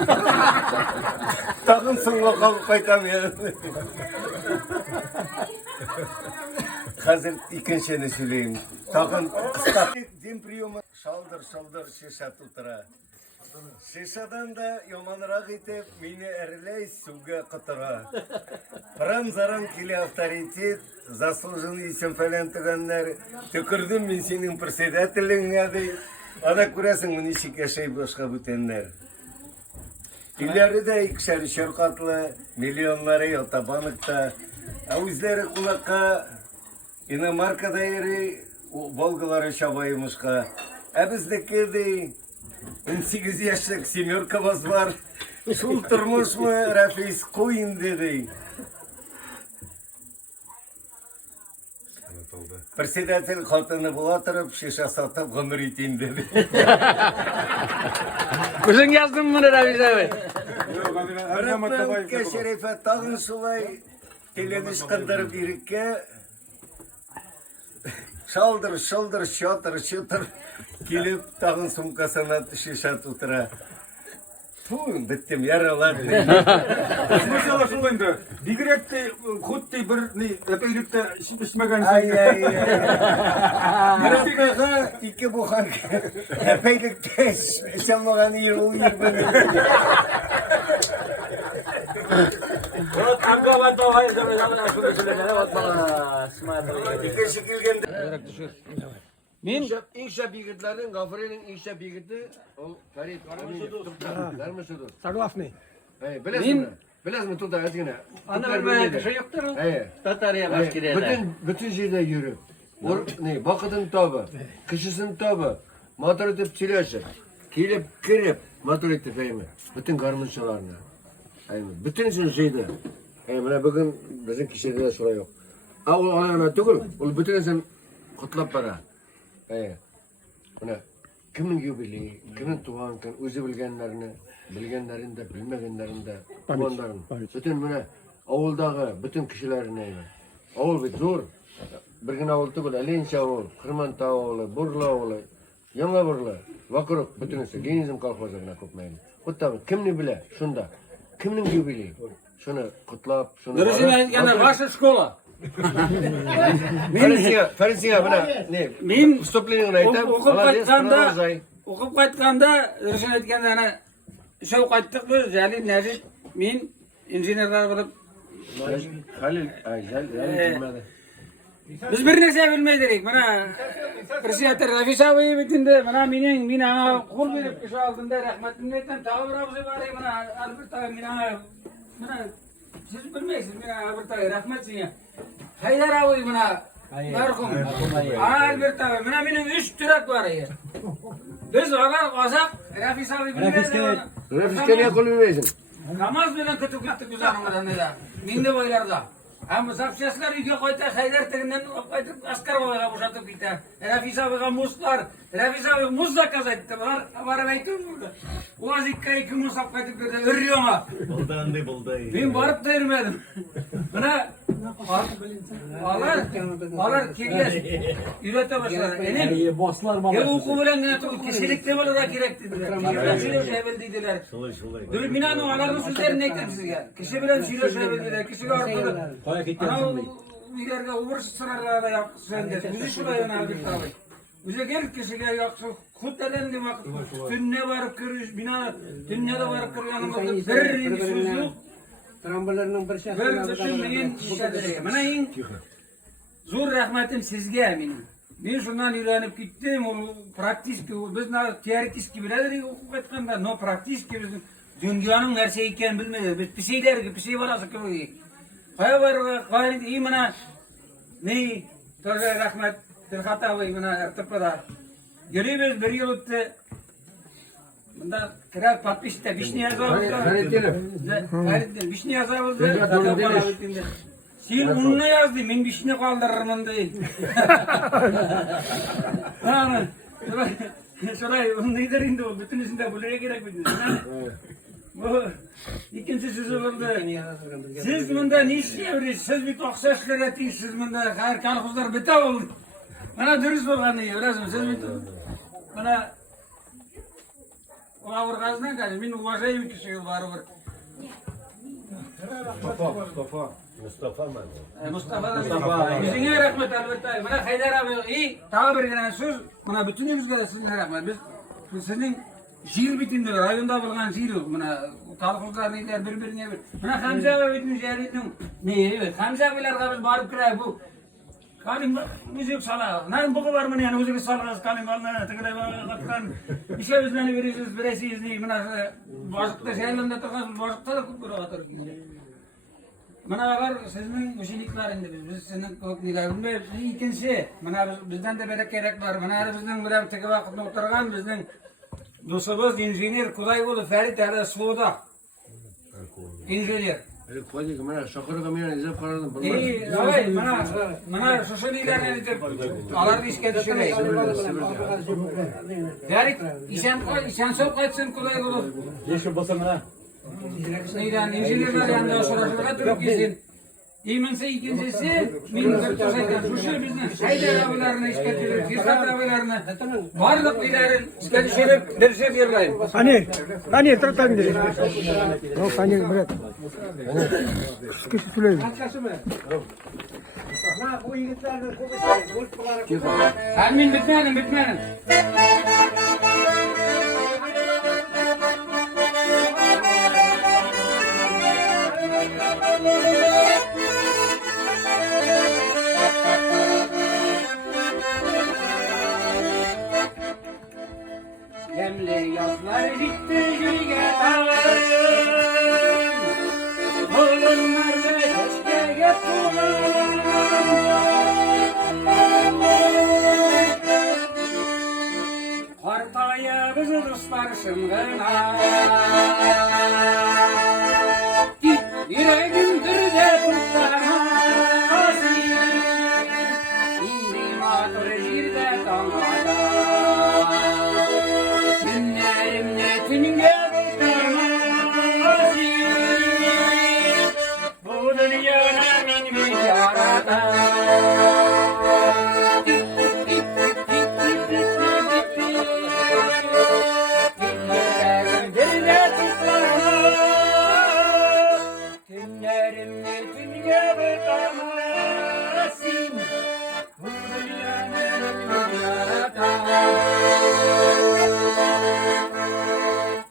Takın sonuna kalıp faytamıyor. Hazır ikinci söyleyeyim. Takın kısa. Zempriyoma şaldır şişe tutura. Şişadan da yamanırak itip beni eriley suga kıtıra. Param zaram kili avtoritet, заслуженный isim falan tıganlar. Tükürdüm ben senin председателin adı. Ada kurasın bunu şike şey başka bütenler. İleri de ikişer şirkatlı milyonları otobanıkta. Avizleri kulakka İnamarka'da yeri Volgaları çabaymışka. Bizdeki de 18 yaşlık semyorkamız var. Şul durmuş mu Rafis koyun dedi. Председатель katını bulatırıp şişe satıp ömür iteyim dedi. Kızın yazdın mı Rabiz abi? Öğretmen Şerife tağın sulay teleniş kındırıp irikke şaldır şatır gelip tağın sumkasına şişe tutura. Bittim yaralar. Mesela şulaydı. Bigrekte kuttu bir ne epeylikte işmegen Ay. Yarabika iki buhan epeylikte işemegen yıl. Min İnşa bilgitlerin, Gafuri'nin inşa bilgiti, o Ferit, Garmışıdır. Sarılafni. Bilesiniz mi? Bilesiniz mi Tulda ezgine? Ana böyle şey yoktur. Tatarya başkireye. Bütün şeyde yürü. Ne, vakıtın tabi, kışısın tabi, motor edip çileşir. Kilip, kirip, motor edip eymi. Bütün garmışçalarına. Bütün şeyde. Bugün bizim kişilerde şuraya yok. O ana tükür, o bütün insan kutlap para. Kimin yübili, kimin tuğanken, özü bilgenlerin de, bilmegenlerin de, tuğanların. Bütün buna, avuldağı, bütün kişilerin eymi. Avul bir zor. Bir gün avul tükür, Elinçe avul, Kırmanta avul, Burla avul, Yama Burla, Vakuruk, bütün insan, genizm kalfazlarına kopmayın. Kuttabı, kimni bile, şunda, kimin yübili, şunu kutlap, şunu... Neresi yani varsa şkola. Farisiye buna ne? Men Vstupleniyeni aytib, o'qib qaytganda Ravshan aytganda ana shu qaytdik biz, ya'ni Najib men injenerlar bo'lib Halil, bilmadi. biz bir narsa bilmaydik. Mana Prezident Rafiq abi bitinde mana men qo'l berib ish oldimda rahmatimni aytaman. Tavır bari mana albatta mana siz bilmaysiz. Men albatta rahmat sizga. Haydar abi mana marhum. Albatta mana mening 3 turak bor edi. Biz olsak Rafiq abi bilmaydi. Rafiqga ne qo'l bermaysan? Namoz bilan kutib ketdik o'zlarimizdan edi. Menda bo'ylarda. Ama zapchastlar uyga qayta Haydar tirinden qaytib askar bo'laga bo'shatib ketdi. Rafiq abiga muzlar, Rafiq abi muz zakaz etdi. Barib aytdim burada. O'zi ikki muz olib qaytib berdi. Uriyoma. Men borib da yurmadim. Mana Olar kelgach yurata boshladi. Endi bosslar mana. Ya o'qib bilan kishilikda bo'lar kerak dedilar. Shunday dedilar. Dur men ularning so'zlarini aytdim sizga. Kishi bilan сөйлөшөбүз dedilar. Kishiga orqali uylarga umur sırarlara yapsınlar. Bizi şuraya nadir tabi. Bize her kişiye yapsın. Kutladan demek. Tünne varıp kırış. Bina tünnede varıp kırış. Yanımızda bir söz yok. Trambolarının bir şey. Ben düşünmeyin işaret. Bana en zor rahmetim sizge eminim. Ben şundan öğrenip gittim. O praktik biz teorik gibi biledik okuyup etkanda. No praktik gibi dünyanın her şeyi iken bilmedik. Biz bir şeyler gibi bir şey var aslında ki. Hayır, iyi mana ne? Torga rahmet, terhata ve mana ertepada. Görüyoruz bir yıl öte. Bunda kira patmıştı, bişni yazarız. Hayır, bişni yazarız. Sen onunla yazdı, ben bişni kaldırırım değil. Tamam. Şurayı onu neylerinde o, bütün üstünde buraya gerek mi? Bu ikinci sözü oldu. Siz bunda ne işliyorsunuz? Siz bir 90 lira etiniz. Siz bunda hayır kalkızlar bita oldu. Bana dürüst olganı öğrensin. Siz bir bana o avurgazdan kaçın. Ben ulaşayım kişi var var. Mustafa. Bizine rahmet albertay. Bana Haydar abi iyi. Daha bir gelen söz. Bana bütünümüzge sizin rahmet. Biz sizin şiir bitinde rayonda bulgan şiir yok. Buna kalkızlar neyler birbirine bir. Buna Hamza abi bitmiş şehrinden. Ne evet. Hamza abiler biz barıp kırayı bu. Kalim müzik sala. Ne bu var mı yani müzik salası kalim alına tıkırayı baktan. Bir şey bizden veririz birisiyiz ne. Buna başlıkta şeylerinde tıkırız. Başlıkta da kupkuru atır. Bana var sizin müşiliklerinde biz sizin koknilerinde ikinci. Bana bizden de böyle gerek var. Bana bizden böyle tek vakit oturgan bizden dostumuz injener Kuday oldu Ferit hele Suuda. İnjener. Koydu ki bana şakırı kamyon izlep karardım. İyi, evet bana sosyal ilerine edip alardı işe düşüreyim. Ferit işen sok kaçsın Kuday oldu. Yeşil basamına. Neyden injenerler yanında soruşturma durup gitsin. İyiminse ikincisi min şu bizden Haydar abilerine işketilir, Firkat abilerine varlık ilerin işketilir derse birlayın. Hani tırtan dedi. Yok hani bırak. Sıkışı söyleyeyim. Amin bitmeyelim. dostlar gitti yürüge dağın. Oğlunlarla keşke yaptım. Ortaya bizi dostlar sınırına. Yüreğim bir de tuttamazsın. İndi matır yerde kalmadan. Günlerimde tünge tutamazsın. Bu dünyada beni yaratan.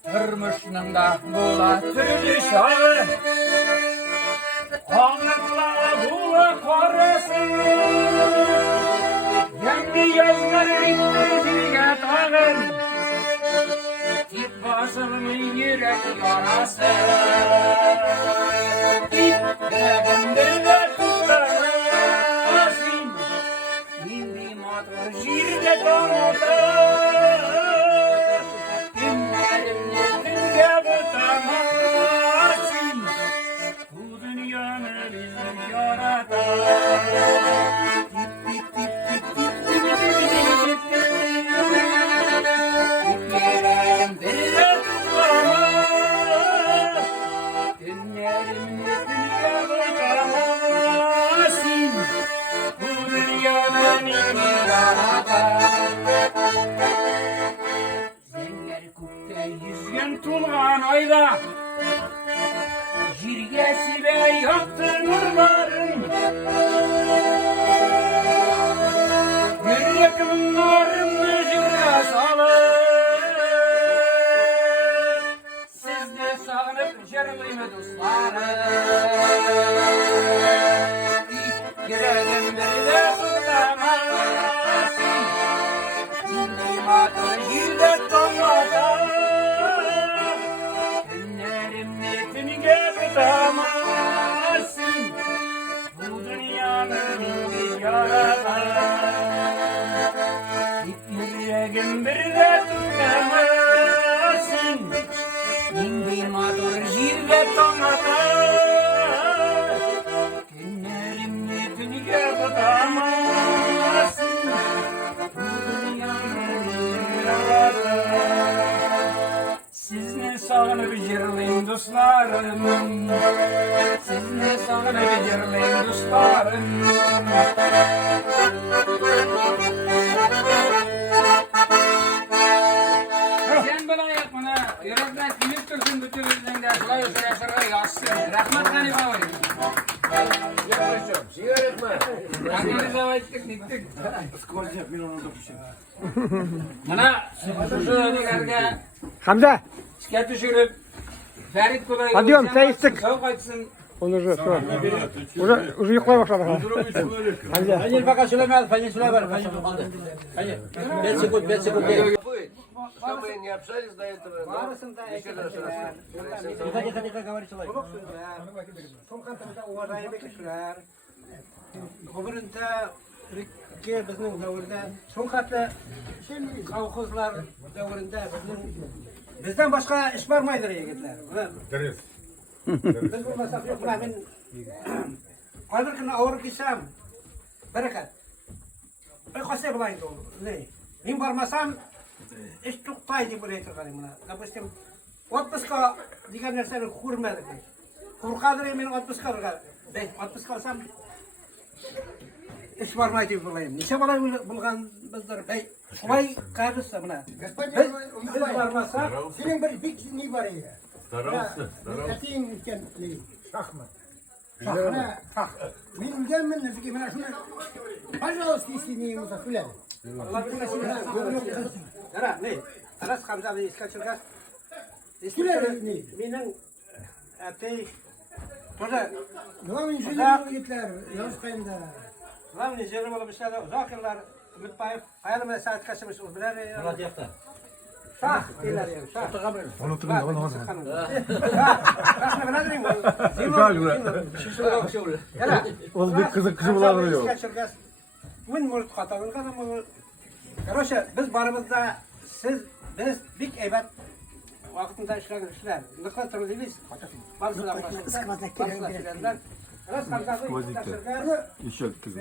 Tırmışnımda bula türlü şahı, anlıkla bula korası. Yandı yazlar bittirdiğe tağın, tip basılmış yürek yarası. Yüreğimdir de tutamazsın, indi matır jirde donatır. Günlerimde tünge tutamazsın, bu dünyanı bizim yaratan. Zenger kukte yüzgen tulgan ayda, jirge sibe yaktı nurların. Yürek bunlarını jirge salır. Siz de sağınıp jerliyme dostlarım. Yüreğim bir de tutamazsın, indi matır yürde donmadan. Günlerimde tünge tutamazsın, bu dünyanın yaratan. Yüreğim bir de tutamazsın, indi matır yürde donmadan. Günlerimde tünge tutamazsın, bu dünyanın yaratan. Siz ne sağını becerileyin dostlarım, siz ne sağını becerileyin dostlarım. Sen bana yapma, yürekten kimlik dursun bütün yüzden de şuraya şuraya yazsın. Rahmet gani bağırın. Rahmet zavaittik, nittik. Mana şu ödülerge Hamza. şikayet düşürüp Ferit kolay. Hadi oğlum, çay içtik. Soğuk açsın. Olur. Уже yukarı başladı. Hayır bakalım söyleme, hayır söyleme, hayır kaldı. Hayır. 5 sekund. Что мы не общались до этого, но еще раз. Hadi говори человек. уважаемый кишилер, Губернда Рикке bizning davrda So'ngxatda kolxozlar davrida bizdan boshqa ish bormaydi yigitlar. Biz bo'lmasak yo'q, men hozir kuni og'rib ketsam barakat. Qo'yqasa bo'laydi u. Men bormasam ish to'xtaydi deb o'ylayotganim mana. Допустим, отпуска degan narsani ko'rmadik. Qo'rqadir men отпускаga. Ben отпуска olsam ish bormaydi deb o'ylayman. Necha bola bo'lgan bizlar bey shulay qarisa mana. Biz bormasak sening bir big ne bor edi. Старался. Kating ekan shaxmat. Shaxmat. Men o'lganman nafiki mana shuni. Пожалуйста, если не ему захуляли. Ara, ne? Aras Hamza'yı iskaçırga. Mening atay to'da nima yigitlar yozganda. G'amni jeri bo'lib ishladi. Uzoq yillar Umidboyev ayollar saat qachimiz bilan Radiyakta. Şah deyler yani. Şah. Onu tutun da onu. Şah ne biladırın? Yana. O bir kızı bulamıyor. Bugün murt katabın kadar mı? Короче, biz barımızda biz bik eybat vaktinde işler. Ne kadar temizliyiz? Bazı da başlar. Ras kalkası İşte kızı.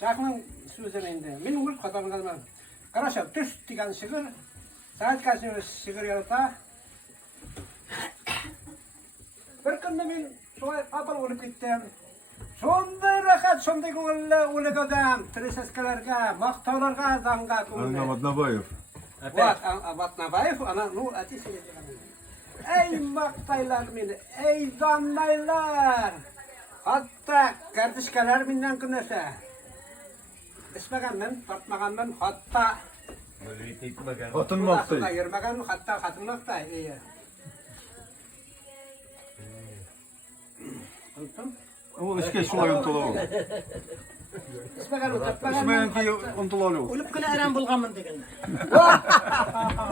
Şahның sözlerinde. Мен murt katabın kadar. Короче, түш деген шигir. Saat kaçıyor şigir yarata. Bir günde men şolay apal olup gittim. Sonday rahat, sonday ko'ngilli o'lik odam, tirisaskalarga, maqtovlarga, zanga ko'ngilli. Vatnabayev. Vatnabayev, ana Nur Atis. Ey maqtaylar meni, ey zanmaylar. Hatta kardeşkalar menden kınasa. İsmaganman, tatmaganman, hatta Atın maqtay. Ayırmagan, hatta xatın maqtay. O işke şolay untulav. İsmayanki untulav yok. Ölüp kına aram bulgamın degen.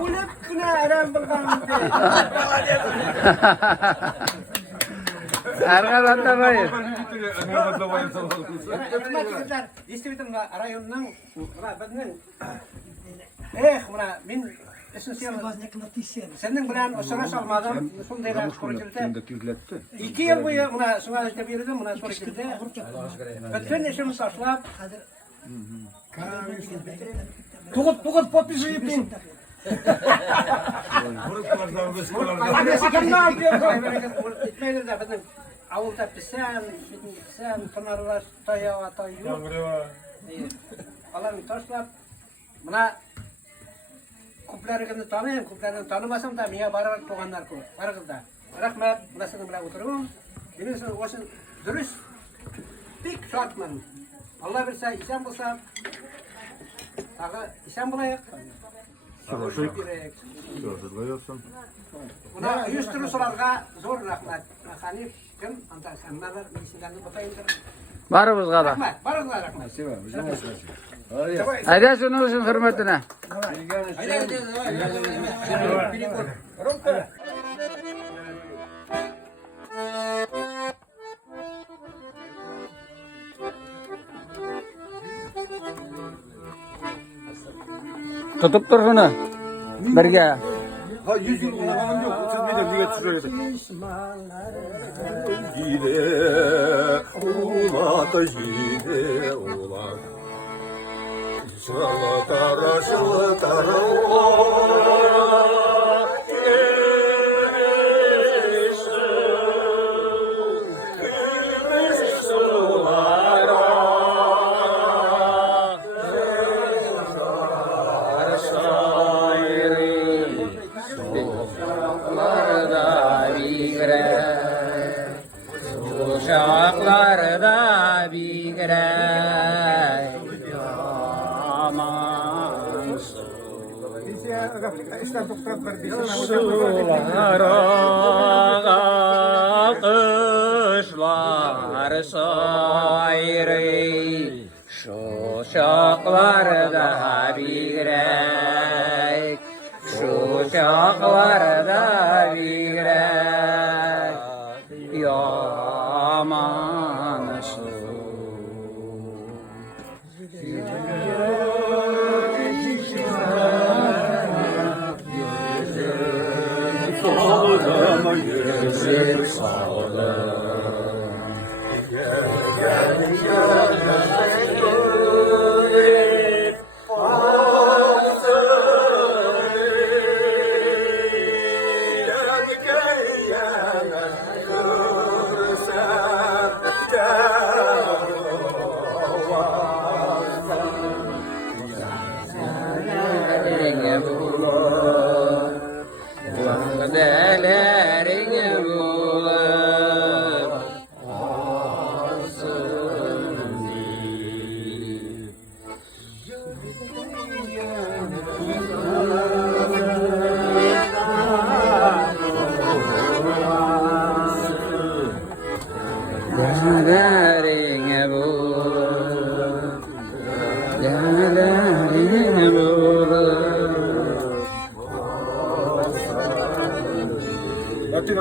Ölüp kına aram bulgamın degen. Arkadan da bayır. Hikmatçılar, distributum rayonunun, bizning mana men senin bilan o'sana solmadim, shundaylar ko'rikildi. 2 yil bo'yi mana sumalashga berdim, mana ko'rikildi. Bütün ishimiz tashlab, Tug'ut podpis yutdim. Avulda pisan, tonarlar toyava toyu. Alarni tashlab, mana ko'plarini tanıyım, ko'plarini tanımasam da menga barar to'g'anlar ko'p. Barg'izda. Rahmat, bulasini bilan o'tiraman. Men siz o'shin durust tik shotman. Alloh bersa, eson bo'lsa, tag'i eson bo'laylik. Buna uyushtiruvchilarga zo'r rahmat. Hanif kim? Anta sanmalar, misilarni botayindir. Barımızga da. Rahmat, baringlar rahmat. Hayda şunun hürmetine. Tutup dur şunu. Birge. Ha 100 yıl kullanmam yok. 30 milyon diye düşürüyordu. Gide ula da gide ula. Şılı tara Uşaklarda bigray amansın Sulara kışlar sayri Şu uşaklarda bigray Şu uşaklarda bigray Yamansın Yüzün sağlam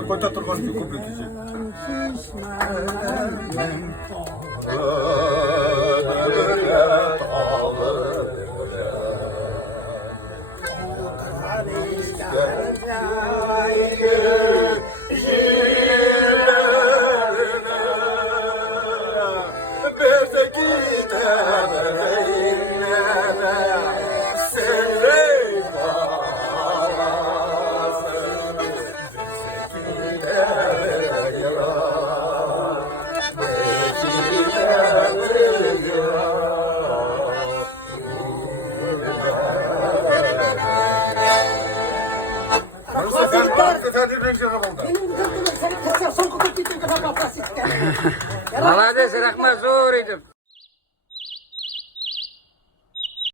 koyta turgan köpek kişi. Benim de seni kırsa son kutu gittim kadar baplasın. Молодец, rahmat, zo'r edib.